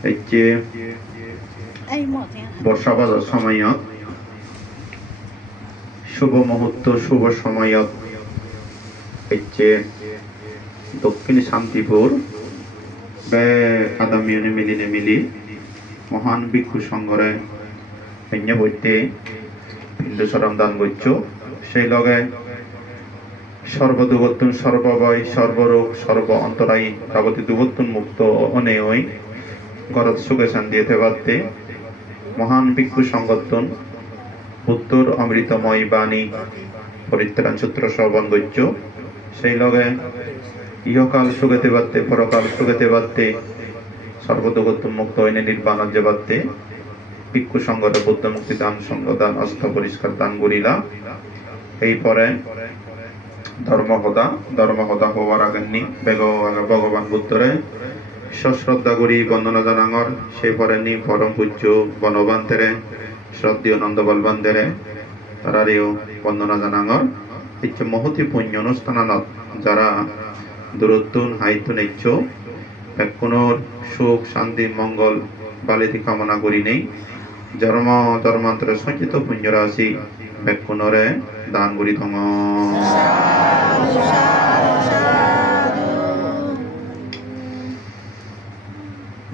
এই যে বর্ষা বাজার সময়ত শুভ মুহূর্ত শুভ সময়ত এই যে দক্ষিণ শান্তিপুর বে আদামিয়নে মিলিনে মিলি মহান ভিক্ষু সংঘরে বৈতে হিন্দু সরম দান করছ সেই লগে সর্বদুগতুন সর্ববয় সর্বরোগ সর্ব অন্তরায়ী যাবতীয় দুগতুন মুক্ত অনেয় গরত সুখে শান্তি দিতে পারতে মহান ভিক্ষু সংগঠন উত্তর অমৃতময় বাণী পরিত্রাণ সূত্র শ্রবণ করছ সেই লগে ইহকাল সুখেতে পারতে পরকাল সুখেতে পারতে সর্বদুগতুন মুক্ত হইনে নির্বাণ যে পারতে ভিক্ষু সংগত বুদ্ধ মুক্তি দান সংগদান অস্ত্র পরিষ্কার দান করিলা এই পরে ধর্মহদা হওয়ার আগেনি ভগবান বুদ্ধরে সশ্রদ্ধা করি বন্দনা জানাঙর সেই পরে নি পরম পূজ্য বনবান্তেরে শ্রদ্ধীয় নন্দ বলবান্তেরে তারারেও বন্দনা জানাঙর ইচ্ছে মহতি পুণ্য অনুষ্ঠানত যারা দূরত্বন হাইতুন ইচ্ছ কোনোর সুখ শান্তি মঙ্গল বালিতি কামনা করি নেই ধর্মান্তরে সঞ্চিত পুণ্য রাশি বেকুনরে দান করি থঙ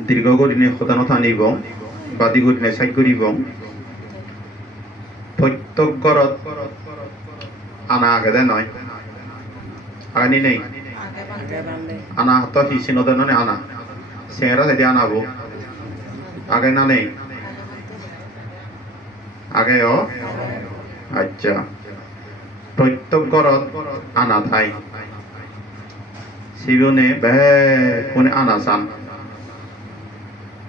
দীর্ঘ করিনে সদানত আনিব বাদি করিনে সাই করিব প্রত্যেক ঘরত আনা আগে নয় আনি নেই আনা হাত হিসিনদে নয় আনা সেরা যদি আনাবো আগে না নেই আগে আচ্ছা প্রত্যেক ঘরত আনা থাই শিবনে কোনে আনা চান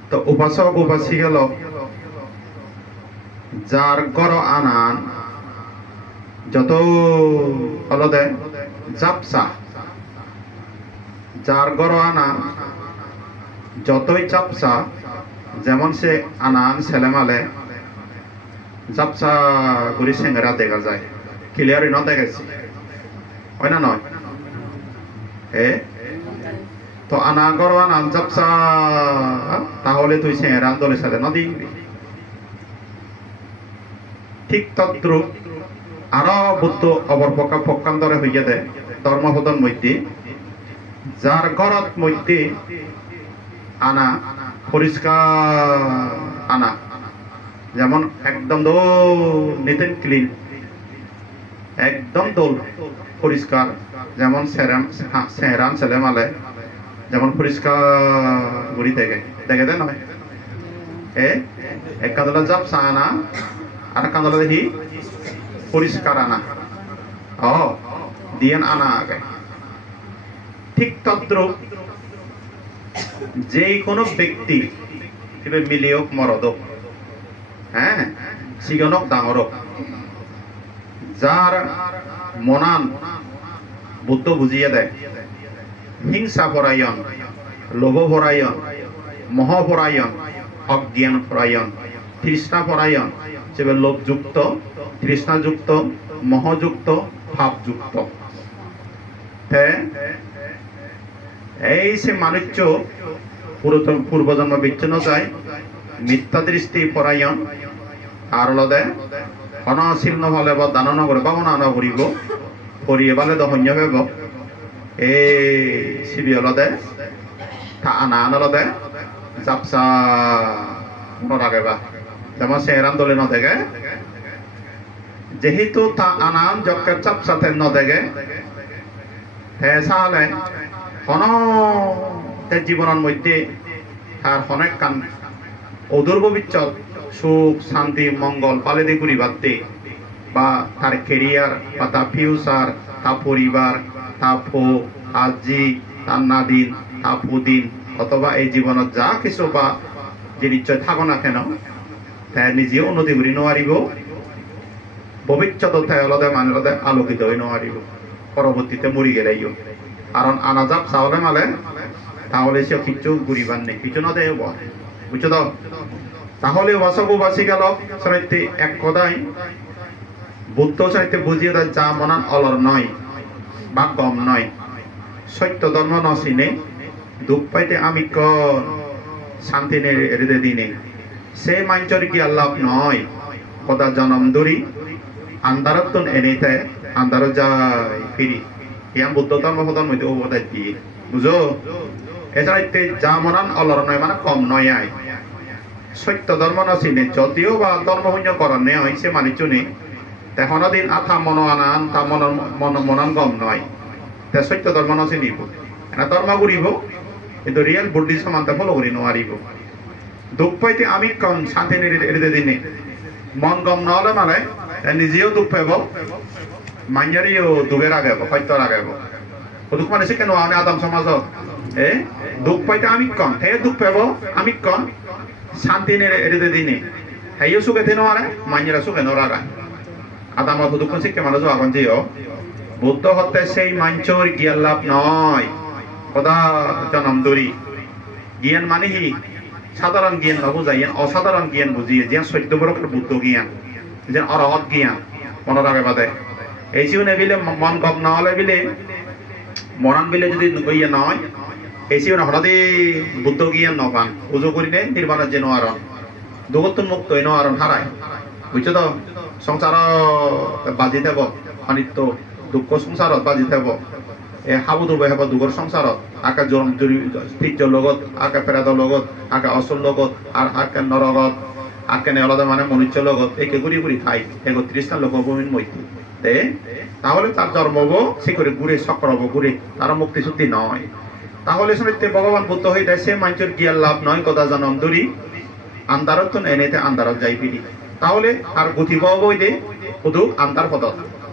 তো উপাসক উপাসিকা লোক যার ঘর আনান যত অলদে জাপসা যার ঘর আনান যতই চাপসা যেমন সে আনান ছেলেমালে জাপসা করে সেঙ্গেরা দেখা যায় ক্লিয়ারই ন দেখেছি হয় না নয় তো আনা গরো আনান জাপসা তাহলে তুই সেঙ্গেরা দলের সাথে নদী ঠিক তদ্রুপ আরো বুদ্ধ অবর পক্ষান্তরে হইয়া দেয় ধর্মপদন মধ্যে যার ঘরত মধ্যে আনা পরিষ্কার আনা যেমন একদম নিট ক্লিন একদম দোল পরিষ্কার যেমন সেহরান ছেলেমালে যেমন পরিষ্কার ঘুরি দেখে দেয় নয় এক কাঁদলা জাপসা আনা আর কাঁদলা দেখি পরিষ্কার আনা দিয়েন আনা আগে ঠিক তদ্রুপ যে কোনো ব্যক্তি মিলিয়ক মরদক সিগনক ডাঙরক যার মনান বুদ্ধ বুঝিয়ে দেয় হিংসা পরায়ণ লোভ পরায়ণ মোহ পরায়ণ অজ্ঞান পরায়ণ তৃষ্ণা পরায়ণ সেবে লোভযুক্ত তৃষ্ণাযুক্ত মোহযুক্ত ভাবযুক্ত এই সে মানুষ্য পূর্বজন্ম বিচ্ছিন্ন যায় মিথ্যা দৃষ্টি পরায়ণ আর লদে অনাশীর্ণ হলে বা দান নগরে বামনা আনা করিব করিয়ে বালে দহন্য হইব এই শিবি হলদে তা আনা আনলদে জাপসা নরাগে বা যেমন সেহরান দলে ন দেখে যেহেতু তা আনান যকের চাপসাতে ন দেখে হে সালে জীবনের মধ্যে তার অনেক কান অদূর ভবিষ্যৎ সুখ শান্তি মঙ্গল পালেদে করি বাদতে বা তার কেরিয়ার বা তার ফিউচার তার পরিবার তার ফো আজি তার নাদিন তার ফুদিন অথবা এই জীবনত যা কিছু বা যে নিশ্চয় থাকো না কেন তাই নিজে উন্নতি করি নোৱাৰিব ভবিষ্যত তাই অলদে মানুষে আলোকিত হয়ে নোৱাৰিব পরবর্তীতে মরি গেলেও কারণ আনা জাপ চাওলে মালে তাহলে সে কিছু ঘুরিবার নেই কিছু না দেয় বুঝছো তো তাহলে ওয়াসব বাসি গেল সাহিত্যে এক কথাই বুদ্ধ সাহিত্যে বুঝিয়ে দেয় যা মনান অলর নয় বা কম নয় সত্য ধর্ম নচিনে দুঃখ পাইতে আমি শান্তি এরিদে দিনে সে মাঞ্চর কি আল্লাহ নয় কথা জনম দরি আন্দারত্তন এনেতে আন্দার যায় ফিরি ইয়াম বুদ্ধ ধর্ম প্রধান মধ্যে অবদায় দিয়ে বুঝো এছাড়া যা মনান অলর নয় মানে কম নয় আয় সত্য ধর্ম না চিনে যদিও বা ধর্ম শূন্য করার নেই হয় সে মানিচ নেই তেখন দিন আথা মন আনান তা মনন গম নয় তে সত্য ধর্ম না চিনিব এটা ধর্ম ঘুরিব কিন্তু রিয়েল বুদ্ধিজম আনতে ফলো করি নোৱাৰিব দুঃখ পাইতে আমি কম শান্তি এরিতে দিনে মন গম নহলে মানে নিজেও দুঃখ পাব মাঞ্জারিও দুঃখের আগাব সত্যর আগাব দুঃখ মানে কেন আদম সমাজত দুঃখ পাইতে আমি কম হে দুঃখ পাব আমি কম শান্তি এরিতে দিনে হেও সুখেতে নোৱাৰে মাঞ্জারা সুখে নরাগায় আদামত দুঃখ শিক্ষা মানুষ এখন যেও বুদ্ধ হত্যা সেই মাঞ্চর জ্ঞান লাভ নয় সদা জনম দরি জ্ঞান মানে কি সাধারণ জ্ঞান নবুঝাই অসাধারণ জ্ঞান বুঝিয়ে যে সত্য প্রকার বুদ্ধ জ্ঞান যে অরহত জ্ঞান মনে রাখে বাদে এই জীবনে বিলে মন গপ নহলে বিলে মরণ বিলে যদি ইয়ে নয় এই জীবনে হঠাৎ বুদ্ধ জ্ঞান নপান পুজো করি নে নির্বাণের যে নোয়ারণ দুগত্তন মুক্ত এই নোয়ারণ হারায় বুঝছো তো সংসার বাজি থাকব অনিত্য দুঃখ সংসারত বাজি থাকব হাবু দুবে হব দুগর সংসারত আকা জম জুরি তীর্যর লগত আকা ফেরাদর লগত আকা অসুর লগত আর আকা নরগত আকা নেলদা মানে মনুষ্য লগত একে ঘুরি ঘুরি খাই ৩১টা লোকভূমির মধ্যে তাহলে তার জন্ম হবো সে করে ঘুরে চক্র হবো ঘুরে তার মুক্তি শুদ্ধি নয় তাহলে শুনতে ভগবান বুদ্ধ হয়ে দেয় সে মানুষের জ্ঞান লাভ নয় কথা জনম দূরি আন্ধারত এনেতে আন্ধারত যাই ফিরি তাহলে আর গতি পাওয়া বই দে শুধু আন্ধার পথ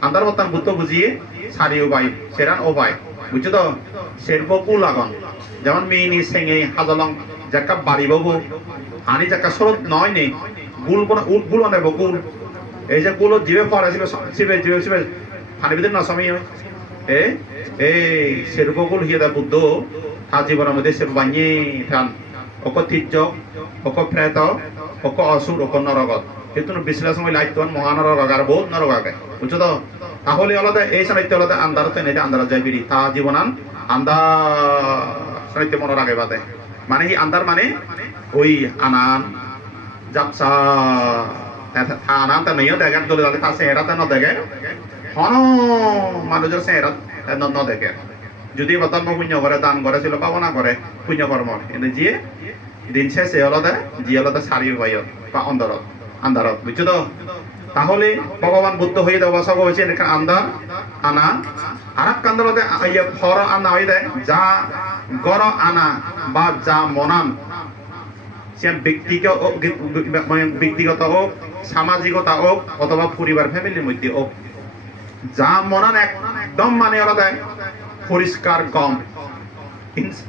আন্ধার পথ বুদ্ধ বুঝিয়ে সারি উপায় সেরান উপায় বুঝছো তো সেরব কুল আগন যেমন মিনি সেঙে হাজলং জাকা বাড়ি বাবু আনি জাকা স্রোত নয় নেই গুল গুল নেব গুল এই যে গুলো জিবে পড়া ছিল শিবে জিবে শিবে পানি ভিতরে না সময় এই সেরব গুল হিয়ে দা বুদ্ধ তার জীবনের মধ্যে সে বানিয়ে থান অক তীর্যক অক প্রেত অক অসুর অক নরগত কিন্তু বিশ্লেষণ সময় লাইট মহানরগ আর বহুত নরগ আগে বুঝছো তো তাহলে আলাদা এই সাহিত্য আলাদা আন্দারতে নেই আন্দার যাই বিড়ি তা জীবনান আন্দার সাহিত্য মনে রাখে বাদে মানে কি আন্দার মানে ওই আনান জাপসা আনান তা নেই দেখে দলে দলে তা সেহরাতে ন দেখে হন মানুষের সেহরাত ন দেখে যদি বর্তমান পুণ্য করে দান করে ছিল পাবনা করে পুণ্য কর্ম কিন্তু যে দিন শেষে আলাদা যে আলাদা সারি বাইত বা অন্তরত আন্ধারত বুঝছো তো তাহলে ভগবান বুদ্ধ হয়ে দেওয়া সব হয়েছে এখানে আন্ধার আনা আর এক কান্দরতে ফর আনা হয়ে দেয় যা গড় আনা বা যা মনান সে ব্যক্তিগত হোক সামাজিকতা হোক অথবা পরিবার ফ্যামিলির মধ্যে হোক যা মনান একদম মানে ওরা দেয় পরিষ্কার গম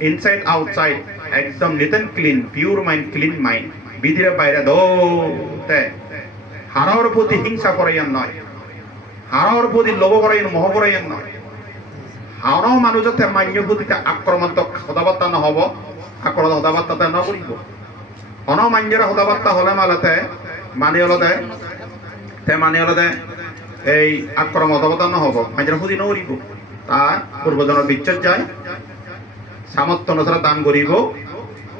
ইনসাইড আউটসাইড একদম neat and clean pure mind clean mind বিধিরে বাইরে দে হারাওর প্রতি হিংসা করাইয়ান নয় হারাওর প্রতি লোভ করাইয়ান মোহ করাইয়ান নয় হারাও মানুষতে মান্য প্রতিতে আক্রমণাত্মক কথাবার্তা নহব আক্রমণ কথাবার্তা ন করিব অনমান্যরা কথাবার্তা হলে মালাতে মানে হলতে মানে হলতে এই আক্রমণ কথাবার্তা নহব মাঞ্জরা প্রতি নকরিব তা পূর্বজনের বিচ্ছেদ যায় সামর্থ্য অনুসারে দান করিব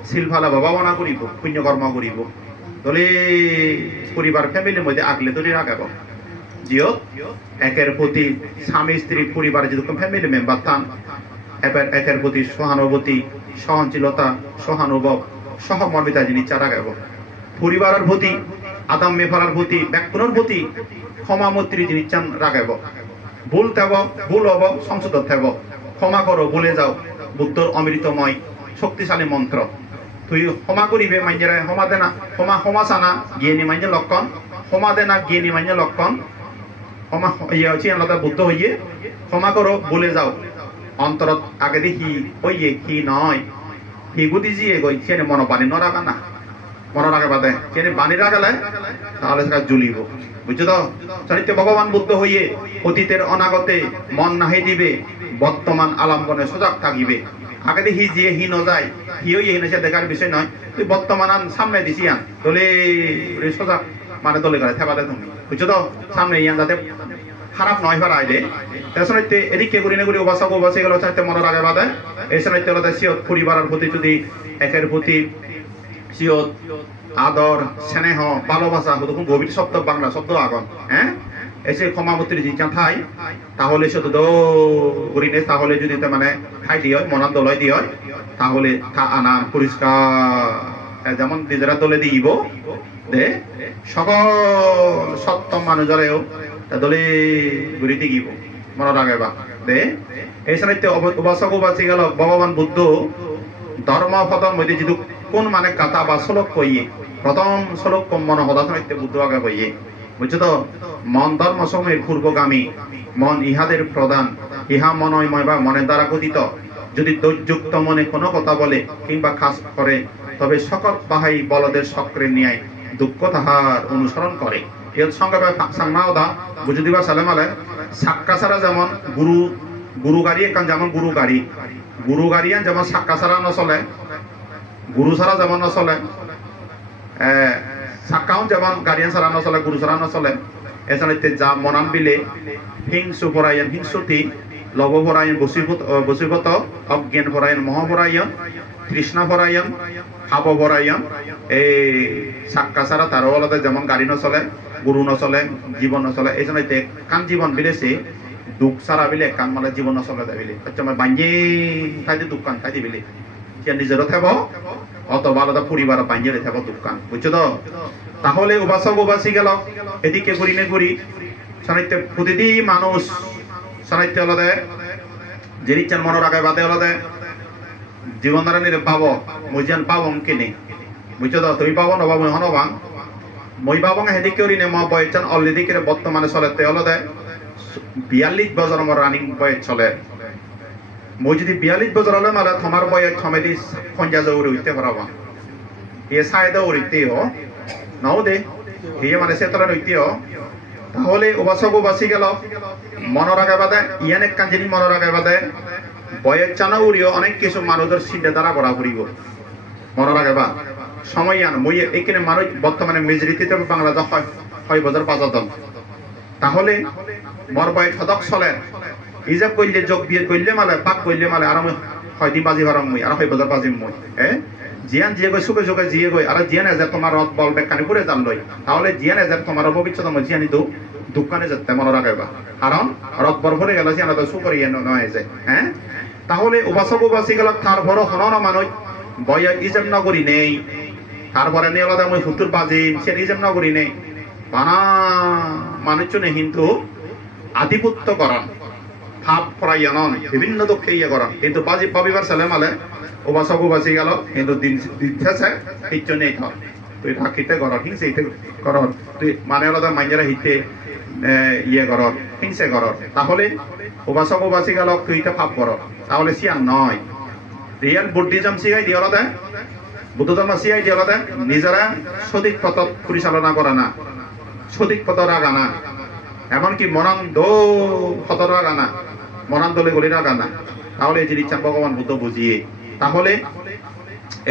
শিলফালা ভাবনা করিব পুণ্যকর্ম করিব তলে পরিবার ফ্যামিলির মধ্যে আগলে ধরে রাখাব জিও একের প্রতি স্বামী স্ত্রী পরিবার যেরকম ফ্যামিলি মেম্বার থান একের প্রতি সহানুভূতি সহনশীলতা সহানুভব সহমর্মিতা জিনিস রাখাব পরিবারের প্রতি আদাম মেফারার প্রতি ব্যক্তির প্রতি ক্ষমামৈত্রী জিনিস রাখাব ভুল থাকব ভুল হব সংশোধন থাকব ক্ষমা করো ভুলে যাও বুদ্ধর অমৃতময় শক্তিশালী মন্ত্র তুই ক্ষমা করিবে মাইজেরা ক্ষমা দে না ক্ষমা ক্ষমা চানা জ্ঞানী মাইজে লক্ষণ ক্ষমা দে না জ্ঞানী মাইজে লক্ষণ ক্ষমা ইয়ে হচ্ছে আলাদা বুদ্ধ হইয়ে ক্ষমা করো বলে যাও অন্তরত আগে দেখি হইয়ে কি নয় হি গুদি জিয়ে গই সে মন বাণী ন রাখা না মনে রাখে বাদে সে বাণী রাখালে তাহলে সেটা জ্বলিব বুঝছো তো সাহিত্য ভগবান বুদ্ধ হইয়ে অতীতের অনাগতে মন নাহি দিবে বর্তমান আলম্বনে সজাগ থাকিবে আগে দেখি যে হি ন যায় হিও ইয়ে নেছে দেখার বিষয় নয় তুই বর্তমান আন সামনে দিছি আন তোলে সজাগ মানে তোলে করে থেবা দে তুমি বুঝছো তো সামনে ইয়ান যাতে খারাপ নয় ফেরা আইলে তাছাড়া এদিকে করি না করি অবাসা অবাসা এগুলো সাথে মনে রাখে বাদে এই সাথে সিয়ত পরিবারের প্রতি যদি একের প্রতি সিয়ত আদর স্নেহ ভালোবাসা হতো গভীর শব্দ বাংলা শব্দ আগন হ্যাঁ এসে ক্ষমামূর্তির জিজ্ঞাসা থাই তাহলে শুধু করিনে তাহলে যদি মানে খাই দিয়ে হয় মনান দলয় দিয়ে হয় তাহলে তা আনা পরিষ্কার যেমন নিজেরা দলে দিব দে সকল সপ্তম মানুষেরও দলে ঘুরি দিব মনে রাখে বা দে এই সাহিত্য উপাসক উপাসী গেল ভগবান বুদ্ধ ধর্ম পতন মধ্যে যদি কোন মানে কথা বা শ্লোক কইয়ে প্রথম শ্লোক মন হদা সাহিত্য বুদ্ধ আগে কইয়ে বুঝছো তো মন ধর্ম সময়ের পূর্বগামী মন ইহাদের প্রধান ইহা মনময় বা মনের দ্বারা গঠিত যদি দোষযুক্ত মনে কোনো কথা বলে কিংবা খাস করে তবে সকল বাহাই বলদের চক্রের ন্যায় দুঃখ তাহার অনুসরণ করে এর সঙ্গে সাংমাওদা বুঝে দিবা সালেম আলে সাক্কা ছাড়া যেমন গুরু গাড়ি এখান যেমন গুরু গাড়িয়ান যেমন সাক্কা ছাড়া নচলে গুরু ছাড়া যেমন নচলে সাক্কাও যেমন গাড়িয়ান ছাড়া নচলে গুরু ছাড়া নচলে এছাড়া যা মনান বিলে হিংসু পরায়ণ হিংসুতি লব পরায়ণ বসীভূত অজ্ঞান পরায়ণ মোহ পরায়ণ তৃষ্ণা পরায়ণ ভাব পরায়ণ এই সাক্কা ছাড়া তারও আলাদা যেমন গাড়ি নচলে গুরু নচলে জীবন নচলে এই জন্য কান জীবন বিলেছে দুঃখ ছাড়া বিলে কান মানে জীবন নচলে দেয় বিলে হচ্ছে বাঞ্জে খাই দুঃখ কান খাই দিবিলে নিজেরও থাকবো অথবা আলাদা পরিবার বাঞ্জে থাকবো দুঃখ কান বুঝছো তো তাহলে উপাসক উপাসী গেল এদিকে ঘুরি নে ঘুরি সাহিত্য প্রতিদিন মানুষ সাহিত্য আলাদা যিনি চান মনে রাখায় বাদে আলাদা জীবন দ্বারা নিলে পাবো মজিয়ান পাবো কিনে বুঝছো তো তুমি পাবো নবা মই হনবা মই পাবো হেদিকে করি নে মা বয়স চান অলরেডি করে বর্তমানে চলেতে আলাদা 42 বছর আমার রানিং বয়স চলে মই যদি 42 বছর হলে মানে তোমার বয়স সমেতি 50 উঠতে পারবা এ সাইডে উঠতেও নাও দে এই মানে সে তোরা উঠতেও তাহলে উপাসক উপাসী গেল মনে রাখা বাদে ইয়ান এক কান যিনি মনে রাখা বাদে বয়স জানা উড়িও অনেক কিছু মানুষের চিন্তা দ্বারা করা ফুরিব মনে রাখা বা সময় আন মই এখানে মানুষ বর্তমানে মেজরিটিতে বাংলাদেশ 6,500 তাহলে মর বয়স সদক চলে ইজাব করলে যোগ বিয়ে করলে মালে পাক করলে মালে আর হয়দিন বাজি ভারম মই আর 6,000 বাজিম মই জিয়ান জিয়ে গই সুখে সুখে জিয়ে গই আর জিয়ান এজার তোমার রথ বল বেকানি পুরে জান লই তাহলে জিয়ান এজার তোমার ভবিষ্যৎ মই জিয়ানি দু দোকানে যেতে মনে রাখবা কারণ রথ বর ভরে গেল জিয়ান তো সুকরিয়ে নয় যায় তাহলে উপাসক উপাসী গেল তারপর হনন মানুষ বয় ইজাম নগরী নেই তারপরে নিয়ে আলাদা মই হুতুর বাজিম সে ইজাম নগরী নেই বানা মানুষ নেই কিন্তু আধিপত্য করেন ভাব পরায়ণ বিভিন্ন দুঃখে ইয়ে করেন কিন্তু বাজি পাবিবার ছেলে মালে উপাসক উপাসী গেল কিন্তু দিচ্ছে হিচ্ছ নেই তুই থাকিতে ঘর হিংসে ঘর তুই মানে আলাদা মাইজারা হিতে ইয়ে ঘর হিংসে ঘর তাহলে উপাসক উপাসী গেল তুই তো ভাব কর তাহলে সিয়ান নয় রিয়েল বুদ্ধিজম শিখাই দিয়ে আলাদা বুদ্ধ ধর্ম শিখাই দিয়ে আলাদা নিজেরা সঠিক পথ পরিচালনা করে না সঠিক পথ রাগা না এমনকি মনান দো পথ রাগা না মনান দলে গলি রাগা না তাহলে এই জিনিসটা ভগবান বুদ্ধ বুঝিয়ে তাহলে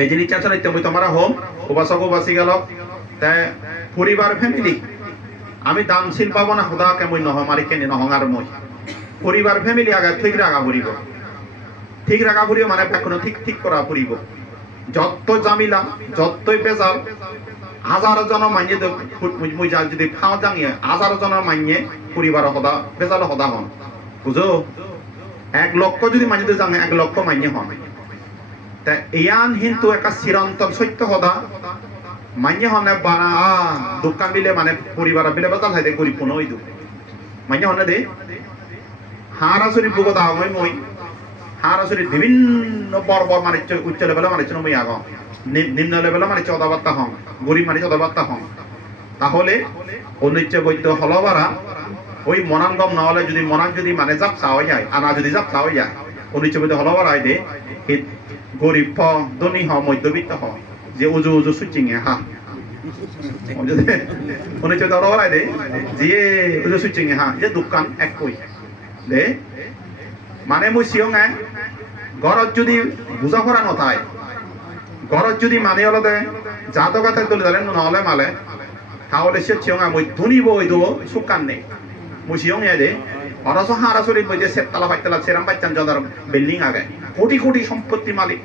এই জিনিসটা ছাড়া তুমি তোমারা হোম উপাসক উপাসী গেল তাই পরিবার ফ্যামিলি আমি দানশীল পাবো না সদা কেমন নহ মারি কেনে নহঙার মই পরিবার ফ্যামিলি আগে ঠিক রাখা পড়িব ঠিক রাখা পড়িব মানে এখনো ঠিক ঠিক করা পড়িব যত জামিলা যতই পেজাল 1000 জন মাইনে মুই যা যদি ফাও জাঙিয়ে 1000 জনের মাইনে পরিবার সদা পেজাল সদা হন বুঝো 1 লক্ষ যদি মাইনে জাঙে 1 লক্ষ মাইনে হন তা ইয়ান কিন্তু একটা চিরন্তন সত্য সদা মাইনে হনে বানা দোকান বিলে মানে পরিবার বিলে বাজাল হাইতে গরিব কোনো হইতো মাইনে হনে দে হারাসুরি বুগদা মই হারাসুরি বিভিন্ন বড় বড় মানে উচ্চ লেভেলে মানে মই আগ নিম্ন লেভেলে মানে চদাবার্তা হন গরিব মানে চদাবার্তা হন তাহলে অনিচ্ছ বৈদ্য হলবারা ওই মনান গম নহলে যদি মনান যদি মানে জাপ চাওয়া যায় আনা যদি জাপ চাওয়া যায় অনিচ্ছ বৈদ্য হলবারা দে গরিব হ ধনী হ মধ্যবিত্ত হ যে উজু উজু সুচিঙে হা অনিচ্ছ বৈদ্য হলবারা দে যে উজু সুচিঙে হা যে দোকান এক কই দে মানে মই সিয়ঙে ঘরত যদি বুঝা পড়া নথায় ঘরত যদি মানে হলদে জাত কথা তুলে দিলেন নহলে মালে তাহলে সে সিয়ঙা মই ধনী বই দেবো সুকান নেই মই সিয়ঙে দে অরস হারাসরির মধ্যে সেতলা পাইতলা সেরাম পাইতাম জদার বিল্ডিং আগে কোটি কোটি সম্পত্তি মালিক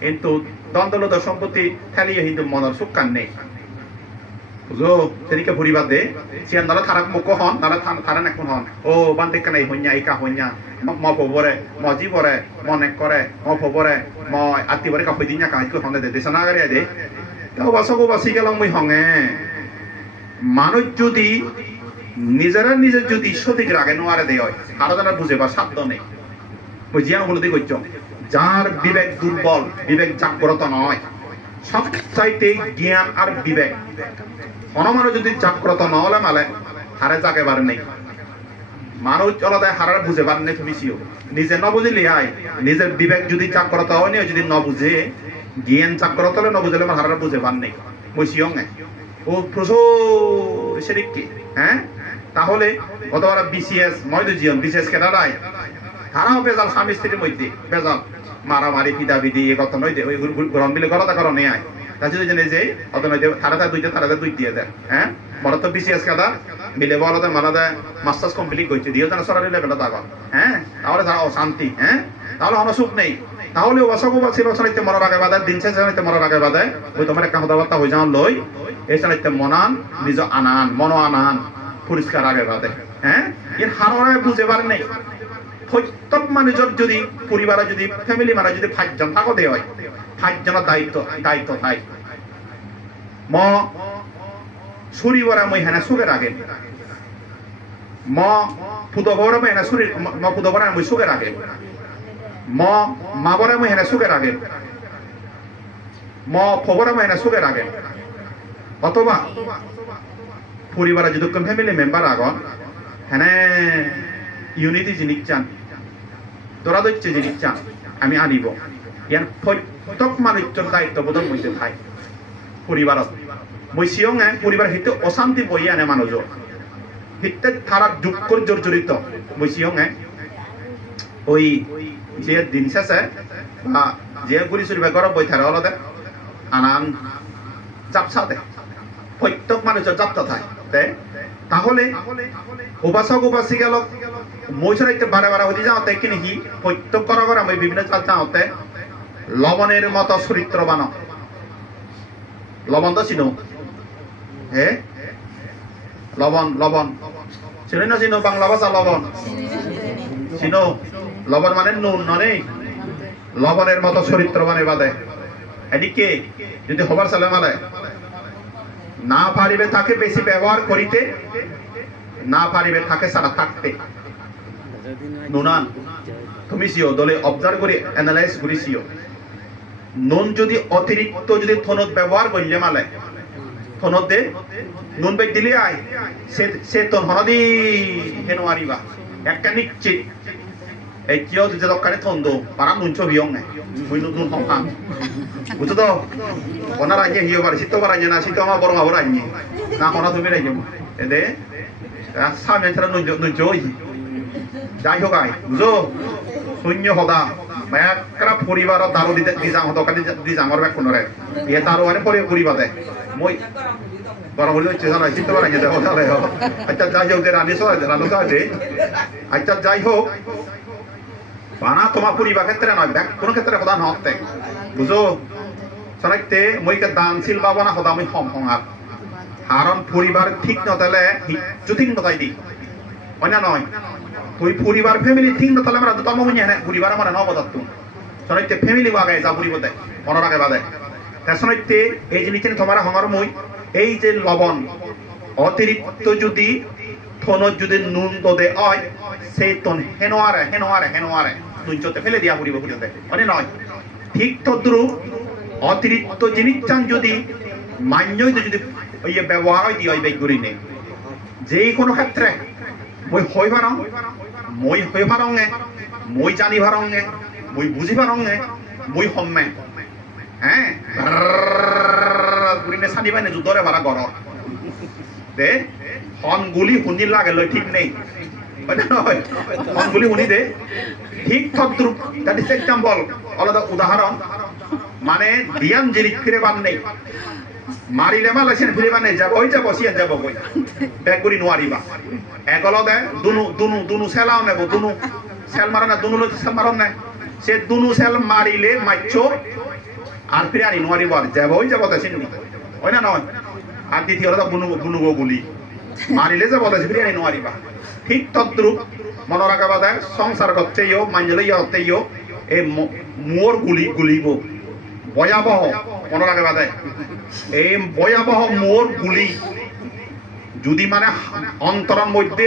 কিন্তু দ্বন্দ্বলত সম্পত্তি ঠেলিয়ে কিন্তু মনের সুখ কান নেই বুঝো সেদিকে পরিবার দে সিয়ান দালা থারাক মুখ হন দালা থারা নাকুন হন ও বান্তে কানাই হইয়া ইকা হইয়া ম পবরে ম জীবরে ম নেক করে ম পবরে ম আত্মীবরে কাপই দিনা কাজ কো হনে দে দেশনা গারে দে তো বাসগো বাসি গেলাম মই হঙে মানুষ যদি নিজেরা নিজের যদি সঠিক রাগে নোয়ারে দেয় হয় আরো যারা বুঝে বা সাধ্য নেই বুঝিয়া বলতে করছ যার বিবেক দুর্বল বিবেক জাগ্রত নয় সবচাইতে জ্ঞান আর বিবেক অনমানো যদি জাগ্রত নহলে মালে হারে জাগে বার নেই মানুষ চলতে হারার বুঝে বার নেই তুমি সিও নিজে ন বুঝিলি আয় নিজের বিবেক যদি জাগ্রত হয়নি যদি ন বুঝে জ্ঞান জাগ্রত হলে ন বুঝলে আমার হারার বুঝে বার নেই বসিও নে ও প্রচুর সেদিক কি হ্যাঁ তাহলে কতবার বিসিএস ময়দু জীবন বিসিএস কেনারায় তারাও বেজাল স্বামী স্ত্রীর মধ্যে বেজাল মারামারি পিদা বিধি কত নইতে ওই গরম দিলে গলতা করো নেই আয় তার যদি জেনে যে অত নইতে তারা দুই দিয়ে দেয় হ্যাঁ বড় তো বিসিএস কাদা মিলে বলো মানাদা মাস্টার্স কমপ্লিট করছে দিও জানা সরারি লেভেলে থাকো হ্যাঁ তাহলে তারা অশান্তি হ্যাঁ তাহলে অনসুখ নেই তাহলে অসগোবা ছিল সানিতে মনের আগে বাদে দিন শেষে সানিতে মনের আগে বাদে ওই তোমার একটা কথাবার্তা হয়ে যাও লই এই সানিতে মনান নিজ আনান মনো আনান পরিষ্কার আগে বাদে হ্যাঁ এর হারায় বুঝে পারে নেই প্রত্যেক মানুষের যদি পরিবারে যদি ফ্যামিলি মানে যদি 5 জন থাকো দেয় হয় 5 জনের দায়িত্ব থাকে ম শরীরে মই হেনা সুখে রাখেন ম পুদবরে মই হেনা শরীর ম পুদবরে মই সুখে রাখেন ম মাবরে মই হেনা সুখে রাখেন ম ফবরে মই হেনা সুখে রাখেন অথবা পরিবারে যদি ফ্যামিলি মেম্বার আগন হেনে ইউনিটি জিনিস চান তোরা দৈত্য জিনিস চান আমি আনিব ইয়ান প্রত্যেক মানুষের দায়িত্ববোধের মধ্যে থাই পরিবারত মই সিয়ঙে পরিবার হিতে অশান্তি বই আনে মানুষ হিতে তারা দুঃখ জর্জরিত মই সিয়ঙে ওই যে দিন শেষে বা যে গুলি চুরিবা গরম বই থাকে অলদে আনান চাপসা দে প্রত্যেক মানুষের যাত্রা থাকে তাহলে উপাসক উপাসিকা লোক মহিষার একটু বারে বারে হতে যাওয়াতে কি নাকি প্রত্যেক করাবার আমি বিভিন্ন চাল যাওয়াতে লবণের মতো চরিত্র বানো লবণ তো চিনো হে লবণ চিনো না চিনো বাংলা ভাষা লবণ চিনো লবণ মানে নুন নয় লবণের মতো চরিত্র মানে বাদে এদিকে যদি হবার চালে মালে না পারিবে তাকে বেশি ব্যবহার করিতে না পারিবে তাকে সারা থাকতে নুনান তুমি সিও দলে অবজার্ভ করে অ্যানালাইজ করে সিও নুন যদি অতিরিক্ত যদি থনত ব্যবহার করলে মালে থনত দে নুন বেগ দিলে আয় সে তো হনদি হেন মারিবা একটা নিশ্চিত এই কিয় যে দোকানে থন্দ পারা নুন ছবি নাই মুই নুন হম বুঝছো তো ওনার আগে হিও পারে শীত পারা না শীত আমার বড় খবর আইনি না হনা তুমি রাইজো এদে সামনে ছাড়া নুন জই যাই হোক আয় বুঝো শূন্য হদা একটা পরিবার দারো দিতে দিজাং দোকানে দিজাঙর ব্যাগ কোনরে এ তারও মানে পরিবারে মই বড় বলি হচ্ছে জানা শীত পারা যেতে হতালে আচ্ছা যাই হোক রানি সহায় আচ্ছা যাই হোক বানা তোমার পরিবার ক্ষেত্রে নয় ব্যাগ কোন ক্ষেত্রে প্রধান হতে বুঝো সনাইতে মইকে দানশীল বাবা না হদা মই হম কারণ পরিবার ঠিক নতালে যদি নতাই দি অন্য নয় তুই পরিবার ফ্যামিলি ঠিক নতালে আমরা তম হইনি না পরিবার আমার ন বদত সনাইতে ফ্যামিলি বাগায় যা পরিবতে মনের আগে বাদে তা সনাইতে এই জিনিস তোমার হঙর মই এই যে লবণ অতিরিক্ত যদি থনত যদি নুন দে হয় সেই তন হেনোয়ারে তুই চতে ফেলে দিয়া পড়িব পড়িতে মানে নয় ঠিক তদ্রুপ অতিরিক্ত জিনিস চান যদি মান্যই যদি ওই ব্যবহার হয় দিয়ে ওই বেগ করি নেই যে কোনো ক্ষেত্রে মই হই ভারং মই হই ভারঙে মই জানি ভারঙে মই বুঝি ভারঙে মই হম্মে হ্যাঁ গুরিনে সানি বাইনে যুদ্ধরে ভাড়া গর দে হন গুলি শুনি লাগে লই ঠিক নেই হন গুলি শুনি দে ঠিক তদ্রুপ দ্যাট ইজ এক্সাম্পল আলাদা উদাহরণ মানে দিয়ান জিনিস ফিরে বান নেই মারিলে মালেছেন ফিরে বান নেই যাব ওই যাব সিয়ান যাব কই ব্যাগ করি নোয়ারিবা একলো দে দুনু সেলাও নেব দুনু সেল মারা না দুনু সেল মারন না সে দুনু সেল মারিলে মাইচো আর ফিরে আনি নোয়ারি বর যাবই যাব দেশেন নি ওই না নয় আর দ্বিতীয় হলো বুনুগো গুলি মারিলে যাব দেশে ফিরে আনি নোয়ারি বা ঠিক তদ্রুপ মনে রাখা বাদে সংসার করতেইও মানলে হতেইও এই মোর গুলিব ভয়াবহ মনে রাখা বাদে এই ভয়াবহ মোর গুলি যদি মানে অন্তরের মধ্যে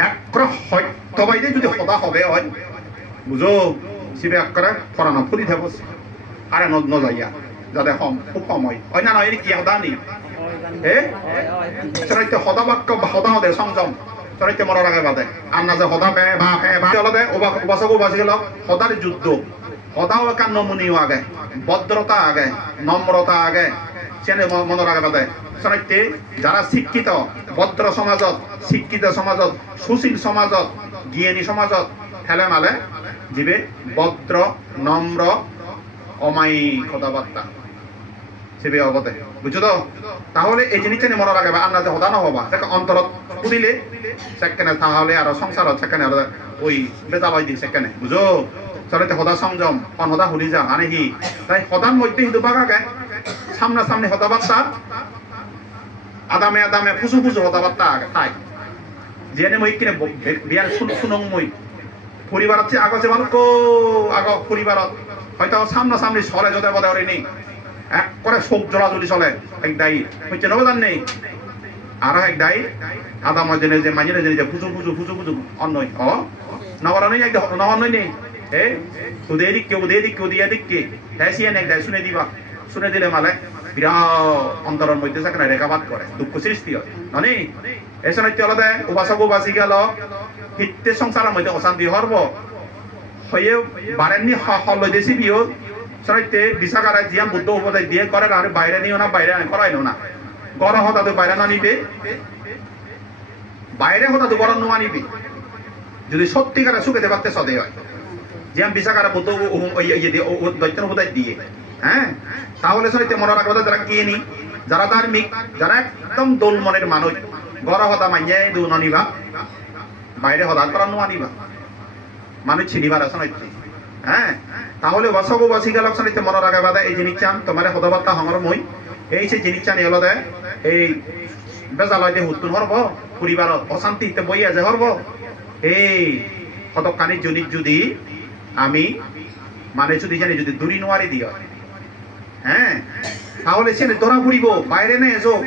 একরা সত্যবাদী যদি সদা হবে হয় বুঝো শিবে একরা ফরানো ফুলি থাকব আরে নজাইয়া যাতে খুব সময় হয় না নয় কি সদা নি চরিত্র সদা বাক্য সদা দে সংযম চরিত্র মনে রাখে বাদে আর না যে সদা বে বা দে উপাসকো বাঁচি গেল সদার যুদ্ধ সদাও একা নমনীয় আগে ভদ্রতা আগে নম্রতা আগে সেনে মনে রাখে বাদে চরিত্রে যারা শিক্ষিত ভদ্র সমাজত শিক্ষিত সমাজত সুশীল সমাজত জ্ঞানী সমাজত হেলে মালে যিবে ভদ্র নম্র অমায়ী কথাবার্তা সেবে অবতে বুঝছো তো তাহলে এই জিনিসটা মনে রাখবে আমরা যে হদা নহবা দেখ অন্তরত পুদিলে সেখানে তাহলে আর সংসারত সেখানে ওই বেতাবাই দি সেখানে বুঝো চলতে হদা সংযম অনহদা হুলি যা মানে কি তাই হদার মধ্যে হিন্দু বাগাকে সামনাসামনি হতাবার্তা আদামে ফুসু হতাবার্তা তাই যেনে মই কিনে বিয়ার শুনং মই পরিবারত যে আগছে মানুষ আগ পরিবারত হয়তো সামনাসামনি চলে যদি বদে ওরে নেই এক করে শোক জড়াজড়ি চলে এক দায়ী হচ্ছে নবদান নেই আর এক দায়ী আদা মজনে যে মাঝে যে ফুসু অন্যই নগর নেই এক অন্যই নেই ওদের দিক কেউ দিয়ে দিককে হ্যাঁ এক দায় শুনে দিলে মালে বিরাট অন্তরের মধ্যে সেখানে রেখাপাত করে দুঃখ সৃষ্টি হয় ননি এসে হলে উপাসকও বাঁচি গেল হিতে সংসারের মধ্যে অশান্তি হরব হয়ে বারেননি হল দেশি বিও সরাইতে বিশাখারা জিয়াম বুদ্ধ উপদেশ দিয়ে করে আর বাইরে নিও না বাইরে করাই না গড় হতা তো বাইরে না নিবে বাইরে হতা তো গড় নোয়া নিবে যদি সত্যিকারে সুখেতে পারতে সদে হয় জিয়াম বিশাখারা বুদ্ধ দৈত্য উপদেশ দিয়ে হ্যাঁ তাহলে সরাইতে মনে রাখবো যারা কিনি যারা ধার্মিক যারা একদম দোল মনের মানুষ গড় হতা মাইয়ে দু নিবা বাইরে হতা করা নোয়া নিবা মানুষ ছিনিবার আসন হ্যাঁ তাহলে বসগো বসি গেল মনে রাখা বাদা এই জিনিস চান তোমার হদবার্তা হঙর মই এই সে জিনিস চান এলো দে এই বেজালয় দিয়ে হুতুন হরব পরিবারত অশান্তিতে বই আছে হরব এই হতকানি যদি আমি মানে যদি জানি যদি দূরি নোয়ারি দিও হ্যাঁ তাহলে সে ধরা পড়িব বাইরে নে যোগ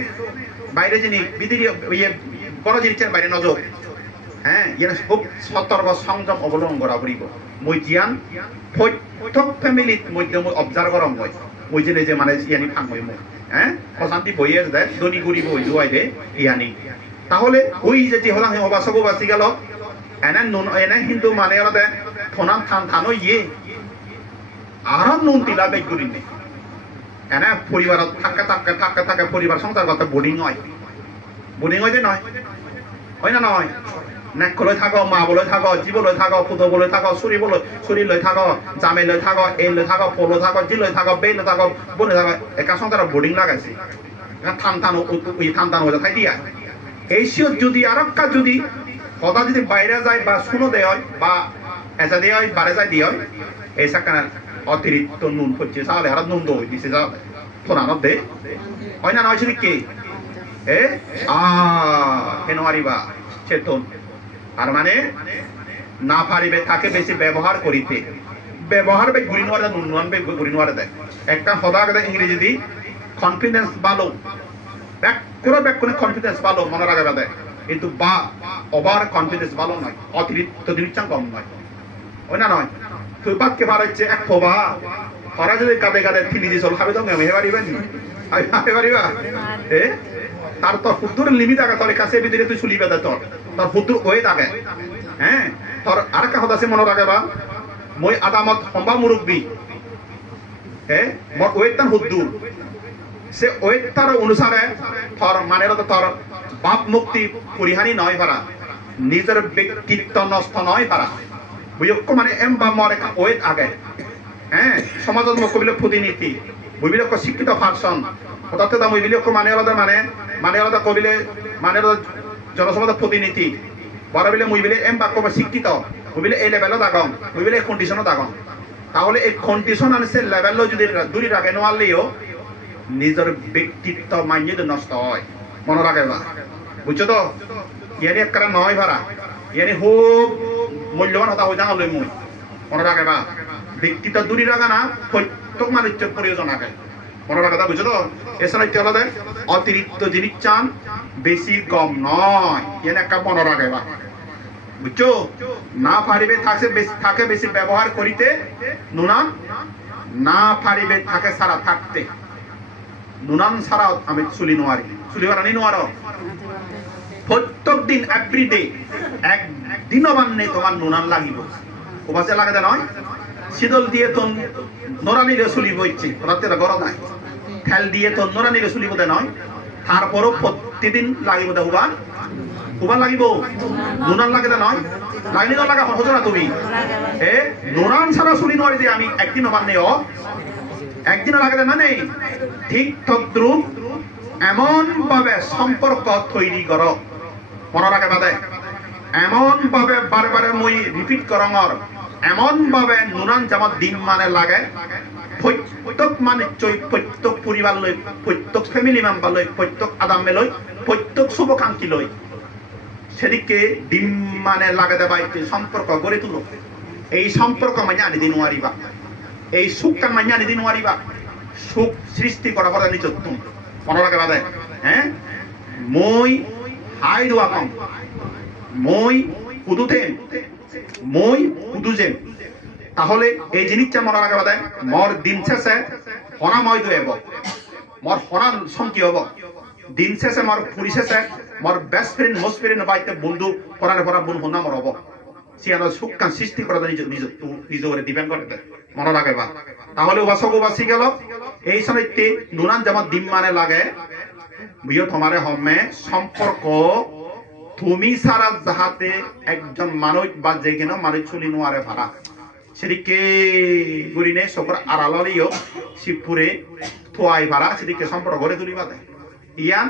বাইরে যিনি বিধি ইয়ে বড় জিনিসের বাইরে নজর হ্যাঁ ইয়ে খুব সতর্ক সংযম অবলম্বন করা পড়িব মই জ্ঞান প্রত্যেক ফ্যামিলিত মধ্যে মই অবজার্ভ করম মই যে মানে ইয়ানি ফাংমই মই হ্যাঁ অশান্তি বইয়ে দেয় দনি গুড়ি বই জুয়াই দে ইয়ানি তাহলে ওই যে হলাম অবাসক বাঁচি গেল এনে কিন্তু মানে ওরা দেয় থনাম থানো ইয়ে আর নুন তিলা বেগ গুড়ি নেই এনে পরিবারত থাকে পরিবার সংসার কথা বোর্ডিং হয় যে নয় হয় না নয় নেকলৈ থাকো মা বলৈ থাকো জীবলৈ থাকো পুতবলৈ থাকো চুরি লৈ থাকো জামে লৈ থাকো এই লৈ থাকো পলো থাকো জি লৈ থাকো বে লৈ থাকো বনে থাকো একা সংসার বোর্ডিং লাগাইছে থান হয়ে থাই দিয়া এই সিও যদি আর যদি সদা যদি বাইরে যায় বা শুনো দেয় হয় বা এজা দিয়ে হয় বারে যায় দিয়ে হয় এই সেখানে অতিরিক্ত নুন হচ্ছে তাহলে আর নুন দই দিছে যা ফোনানত দে হয় না নয় শুধু কে কেন আরিবা চেতন আর মানে না পারিবে তাকে বেশি ব্যবহার করিতে ব্যবহার বে ঘুরি নোয়ারে নুন বে ঘুরি নোয়ারে দেয় একটা সদা কথা ইংরেজি দি কনফিডেন্স ভালো ব্যাক করে কনফিডেন্স ভালো মনে রাখা দেয় কিন্তু বা ওভার কনফিডেন্স ভালো নয় অতিরিক্ত জিনিসটা কম নয় ওই না নয় তুই বাক্যে বার হচ্ছে এক ফোবা ওরা যদি কাঁদে তিনি দিয়ে চল খাবে তো আমি পারিবা নি আমি পারিবা তার তোর ফুদ্দুর লিমিট আগে তোর কাছে ভিতরে তুই চুলি বেঁধে তোর ফুদ্দুর ওয়ে থাকে হ্যাঁ তোর আর একটা কথা আছে মনে রাখে বা মই আদামত সম্ভা মুরব্বী মোর ওয়েটান হুদ্দুর সে ওয়েটার অনুসারে তোর মানে তোর বাপ মুক্তি পরিহানি নয় পারা নিজের ব্যক্তিত্ব নষ্ট নয় পারা বুঝক মানে এম বা মর একটা ওয়েট আগে হ্যাঁ সমাজত মোক কবিলে প্রতিনীতি বুঝবিলে শিক্ষিত পার্সন হঠাৎ মই বিলে মানে আলাদা কবিলে মানে জনসমাজের প্রতিনিধি বড় বিলে মুই বিলে এম বাক্য শিক্ষিত মুই বিলে এই লেভেলত আগম মুই বিলে কন্ডিশনত আগম তাহলে এই কন্ডিশন আনছে লেভেল যদি দূরে রাখে নোয়ারলেও নিজের ব্যক্তিত্ব মানিয়ে নষ্ট হয় মনে রাখে বা বুঝছো তো ইয়ানি একটা নয় ভাড়া ইয়ানি খুব মূল্যবান হতা হয়ে যাওয়া মই মনে রাখে বা ব্যক্তিত্ব দূরে রাখা না প্রত্যেক মানুষের প্রয়োজন আছে মনে রাখা তা বুঝছো তো এছাড়া কি হলো অতিরিক্ত জিনিস চান বেশি কম নয় ইয়ানি একটা মনে রাখে বা বুঝছো না পারিবে থাকে বেশি ব্যবহার করিতে নুনান না পারিবে থাকে সারা থাকতে নুনান ছাড়াও আমি চুলি নোয়ারি চুলি বানানি নোয়ারো প্রত্যেক দিন এভরিডে একদিনও মানে তোমার নুনান লাগিব ওবাসে লাগে নয় শীতল দিয়ে তো নোরানিরে চুলি বইছে রাতে গরম নাই খেল দিয়ে তো নোরানিরে চুলি বোধে নয় তারপরও প্রতিদিন লাগিব দে হুবা হুবা লাগিব নুনান লাগে নয় লাগনি লাগা হতো না তুমি নুনান ছাড়া চুলি নোয়ারি যে আমি একদিনও মানে একদিনও লাগে না নেই ঠিক তদ্রুপ এমন ভাবে সম্পর্ক তৈরি কর মনে রাখে বাদে এমন ভাবে বারে বারে মই রিপিট করঙর এমন ভাবে নুনান জামাত দিন মানে লাগে প্রত্যেক মানুষ প্রত্যেক পরিবার লই প্রত্যেক ফ্যামিলি মেম্বার লই প্রত্যেক আদামে লই প্রত্যেক শুভকাঙ্ক্ষী লই সেদিকে দিন মানে লাগে দেবা সম্পর্ক গড়ে তুলো এই সম্পর্ক মানে আনি দিন ওয়ারিবা এই সুখটা মানে আনি দিন ওয়ারিবা সুখ সৃষ্টি করা পরে নিজ তুমি মনে রাখে বাদে হ্যাঁ মই হাই দোয়া কম মই কুদুতেন মই কুদুজেন তাহলে এই জিনিসটা মনে রাখে বাদে মর দিন শেষে হনাময় দোয়েব মর হনান সংকি হব দিন শেষে মর ফুরি শেষে মর বেস্ট ফ্রেন্ড মোস্ট ফ্রেন্ড বাইতে বন্ধু পরারে পরা বন্ধু হনা মর হব সিয়ানো সুখকান সৃষ্টি করা নিজ নিজ নিজ করে ডিপেন্ড করে মনে রাখে বা তাহলে উবাসক উবাসি গেল এই সময়তে নুনান যেমন দিন মানে লাগে বুঝো তোমারে হমে সম্পর্ক তুমি সারা যাহাতে একজন মানুষ বা যে কেন মানুষ চলি নোয়ারে ভাড়া সেদিকে গুরিনে সকর আড়ালিও শিবপুরে থোয়াই ভাড়া সেদিকে সম্পর্ক গড়ে তুলিবা দেয় ইয়ান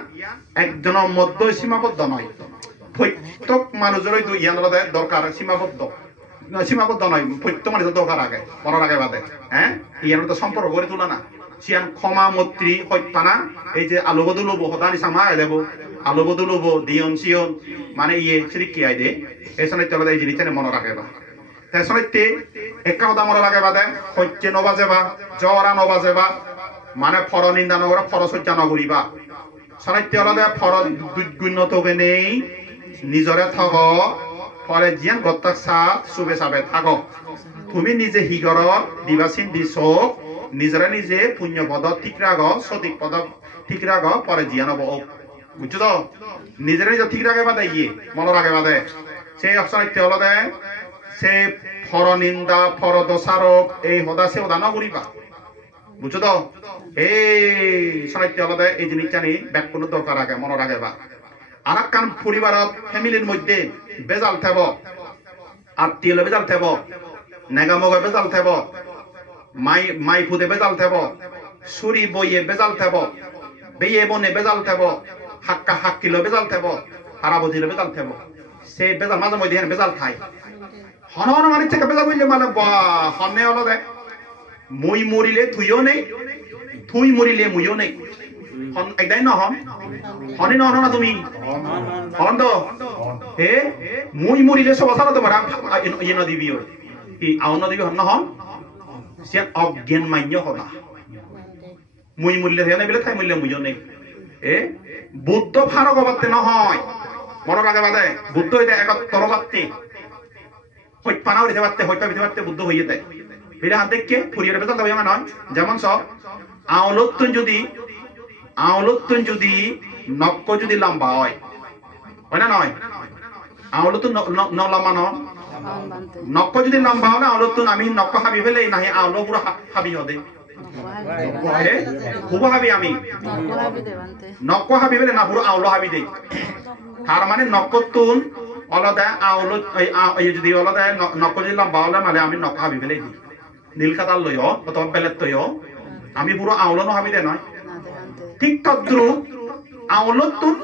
একজনের মধ্যে সীমাবদ্ধ নয় প্রত্যেক মানুষেরই ইয়ান দরকার সীমাবদ্ধ নয় প্রত্যেক মানুষের দরকার আগে মনে রাখে বাদে হ্যাঁ ইয়ান তো সম্পর্ক গড়ে তোলা না সিয়ান ক্ষমা মৈত্রী হত্যানা এই যে আলু বদলব হতানি সামা দেব আলু বদলব দিয়ন সিয়ন মানে ইয়ে সেদিক কি আই দে এই সময় চলে এই জিনিসটা মনে রাখে বা তাই সময়তে একা কথা মনে রাখে বাদে হচ্ছে নবাজে বা জরা নবাজে বা মানে ফর নিন্দা নগর ফরসজ্জা নগরিবা সাহিত্য আলাদা ফর দুর্গুণ্য তোকে নেই নিজরে থাক ফলে জিয়ান গত্তাক সাত শুভে সাবে থাক তুমি নিজে হিগর দিবাসীন দিছ নিজরে নিজে পুণ্য পদ ঠিক রাগ সঠিক পদ ঠিক রাগ পরে জিয়ান হব বুঝছো তো নিজরে নিজে ঠিক রাগে বাদে ইয়ে মনে রাগে বাদে সেই সাহিত্য আলাদা সে ফর নিন্দা ফর দোষারোপ এই হদা সে হদা নগরিবা বুঝছো তো এই সাহিত্য আলাদা এই জিনিসটা নিয়ে ব্যাকুণ দরকার আগে মনে রাখে বা আর এক কান পরিবারত ফ্যামিলির মধ্যে বেজাল থেব আত্মীয় বেজাল থেব নেগামগে বেজাল থেব মাই ফুদে বেজাল থেব সুরি বইয়ে বেজাল থেব বেয়ে বনে বেজাল থেব হাক্কা হাক্কিলো বেজাল থেব হারাবধিলো বেজাল থেব সে বেজাল মাঝে মধ্যে বেজাল খায় হন হন মানে থেকে বেজাল বললে মানে হনে হলো দেখ মই মরিলে তুইও নেই তুই মরিলে মুইও নেই একদাই নহন হনে নহন না তুমি হন তো হে মুই মরিলে সব সারা তোমার ইয়ে নদিবি কি আও নদিবি হন নহন সে অজ্ঞান মান্য হলা মুই মরিলে হেনে বিলে তাই মরিলে মুইও নেই এ বুদ্ধ ফারক বাতে নহয় মনে রাখে বাদে বুদ্ধ হইতে এক তরবাতে হইত পানা হইতে পারতে হইতা বিতে পারতে বুদ্ধ হইয়ে দেয় ফিরে হাত দেখকে ফুরিয়ে বেতন তবে নয় যেমন সব আওলতুন যদি নক্ক যদি লম্বা হয় না নয় আওলতুন লম্বা ন নক্ক যদি লম্বা হয় না আওলতুন আমি নক্ক হাবি ফেলে নাহি আওলো পুরো হাবি হদে হুব হাবি আমি নক্ক হাবি ফেলে না পুরো আওলো হাবি দেই তার মানে নক্কতুন অলদা আওলো যদি অলদা নক্ক যদি লম্বা হলে মানে আমি নক্ক হাবি ফেলে দিই নীলকাতার লই অথবা বেলের তৈ আমি পুরো আওলো নহাবি দে নয় ঠিক তদ্রুপ আওলতুন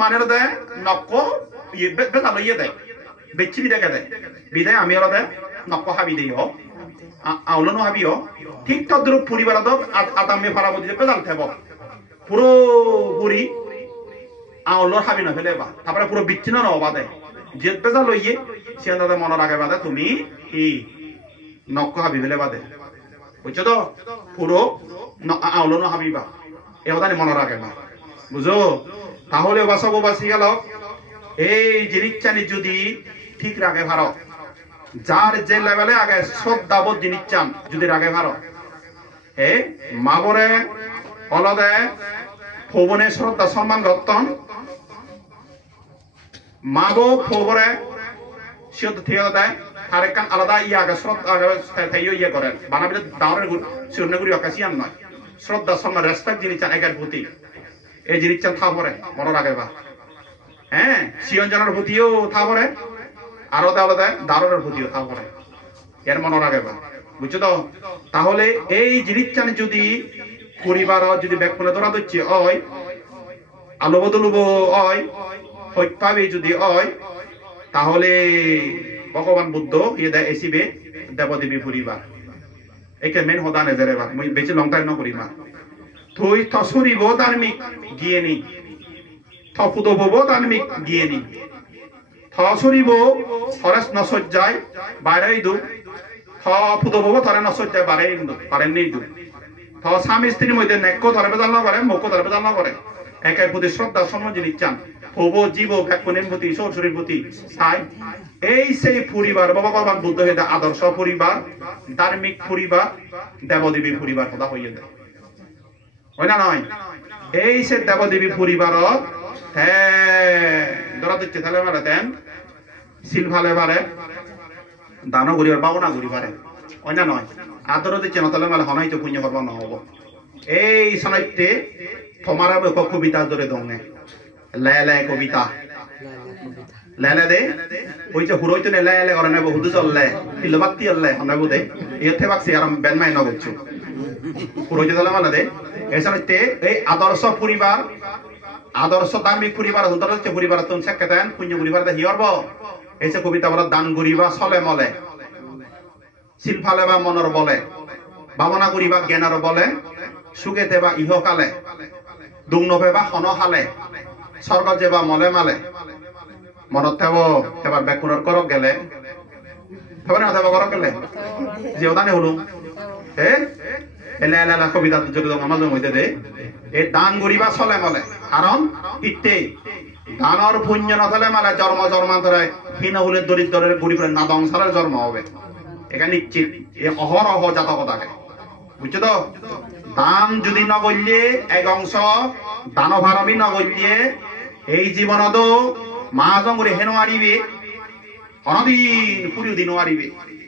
মানে দেয় নক্ক বেতা লইয়ে দেয় বেচ্ছিরি দেখে দেয় বিদায় আমি ওরা দেয় নক্ক হাবি দেই আউলনো হাবিও ঠিক তদ্রুপ পরিবার আদামে ফারামতি পেজাল থেব পুরো পুরি আউলর হাবি না ফেলে বা তারপরে পুরো বিচ্ছিন্ন ন বাদে যে পেজাল লইয়ে সে দাদা মনের আগে বাদে তুমি কি নক্ক হাবি ফেলে বাদে বুঝছো তো পুরো আউলনো হাবিবা এ কথা মনের আগে বা বুঝো তাহলে বাসাবো বাসি গেল এই জিনিসটানি যদি ঠিক রাখে ভারত যার যে লেভেলে আগে শ্রদ্ধাবোধ জিনিস চান যদি রাগে ভারত এ মাবরে অলদে ফৌবনে শ্রদ্ধা সম্মান গত্তন মাবো ফৌবরে সিয়ত ঠিক দেয় আরেকখান আলাদা ইয়ে আগে শ্রদ্ধা আগে তাইও ইয়ে করেন বানাবিলে দাওরের শিরনেগুড়ি অকাশিয়ান নয় শ্রদ্ধা সম্মান রেসপেক্ট জিনিস চান একের প্রতি এই জিনিস চান থা পরে মনে রাখে বা হ্যাঁ সিয়ঞ্জনের প্রতিও থা পরে আরো আলাদা দারুণের প্রতিও থা পরে এর মনে রাখে বা বুঝছো তো তাহলে এই জিনিসটানি যদি পরিবার যদি ব্যাকুলে ধরা দিচ্ছে ওই আলো বদলুব ওই পাবে যদি ওই তাহলে ভগবান বুদ্ধ ইয়ে দেয় এসিবে দেবদেবী পরিবার একে মেন হদা নেজারে বা বেশি লং টাইম ন করিমা থই থসুরিব ধার্মিক গিয়ে নি থপুদব ধার্মিক গিয়ে নি থসুরিব থরেস নসজ্জায় বাইরে দু থপুদব থরে নসজ্জায় বাড়াই নেই দু থ স্বামী স্ত্রীর মধ্যে নেক্য ধরে বেজাল না করে মুখ্য ধরে বেজাল না করে একের প্রতি শ্রদ্ধা সম্মান জিনিস চান ভব জীব ব্যাকুনের প্রতি শ্বশুরের প্রতি তাই এই সেই পরিবার ভগবান বুদ্ধ হয়ে আদর্শ পরিবার ধার্মিক পরিবার দেবদেবী পরিবার কথা হইয়ে দেয় হয় না নয় এই সে দেবদেবী পরিবার হ্যাঁ ধরা দিচ্ছে তাহলে মারে দেন শিল ভালে পারে দানও করিবার পাবনা করি পারে হয় না নয় আদর দিচ্ছে না তাহলে মালে হনাই তো পুণ্য করবা নহব এই সানাইতে তোমার কবিতা ধরে দংনে লে কবিতা লে দে ওই যে হুরইতো নে লে করে নেব হুদু চললে কিলবাক্তি আল্লে হনাবু দে ইতে বাক্সি আর বেনমাই ন করছো হুরইতো তাহলে মালে দে এই সানাইতে এই আদর্শ পরিবার আদর্শ ধার্মিক পরিবার ধরে হচ্ছে পরিবার তুমি সেকেতেন পুণ্য পরিবার দে হিয়রব এই যে কবিতা বলা দান করিবা চলে মলে শিল্পালে বা মনর বলে ভাবনা করিবা জ্ঞানৰ বলে সুগেতে বা ইহকালে দুংনভে বা হনহালে স্বর্গ যে বা মলে মালে মনত থেব এবার ব্যাকুণর করক গেলে এবার না থেব করক গেলে যে ওদানে হলুম এলে এলে কবিতা যদি আমার মধ্যে দে এই দান করিবা চলে মলে কারণ ইতে দানর পুণ্য নথলে মালে জন্ম জন্মান্তরে হীন হলে দরিদ্রের গরিবের না ধ্বংসারের জন্ম হবে এখানে নিশ্চিত অহরহ জাতকতাকে বুঝছো তো দান যদি নগল্যে এক অংশ দানভারমী নগল্যে এই জীবনত মা জঙ্গরে হেন আরিবে অনদিন পুরি দিন আরিবে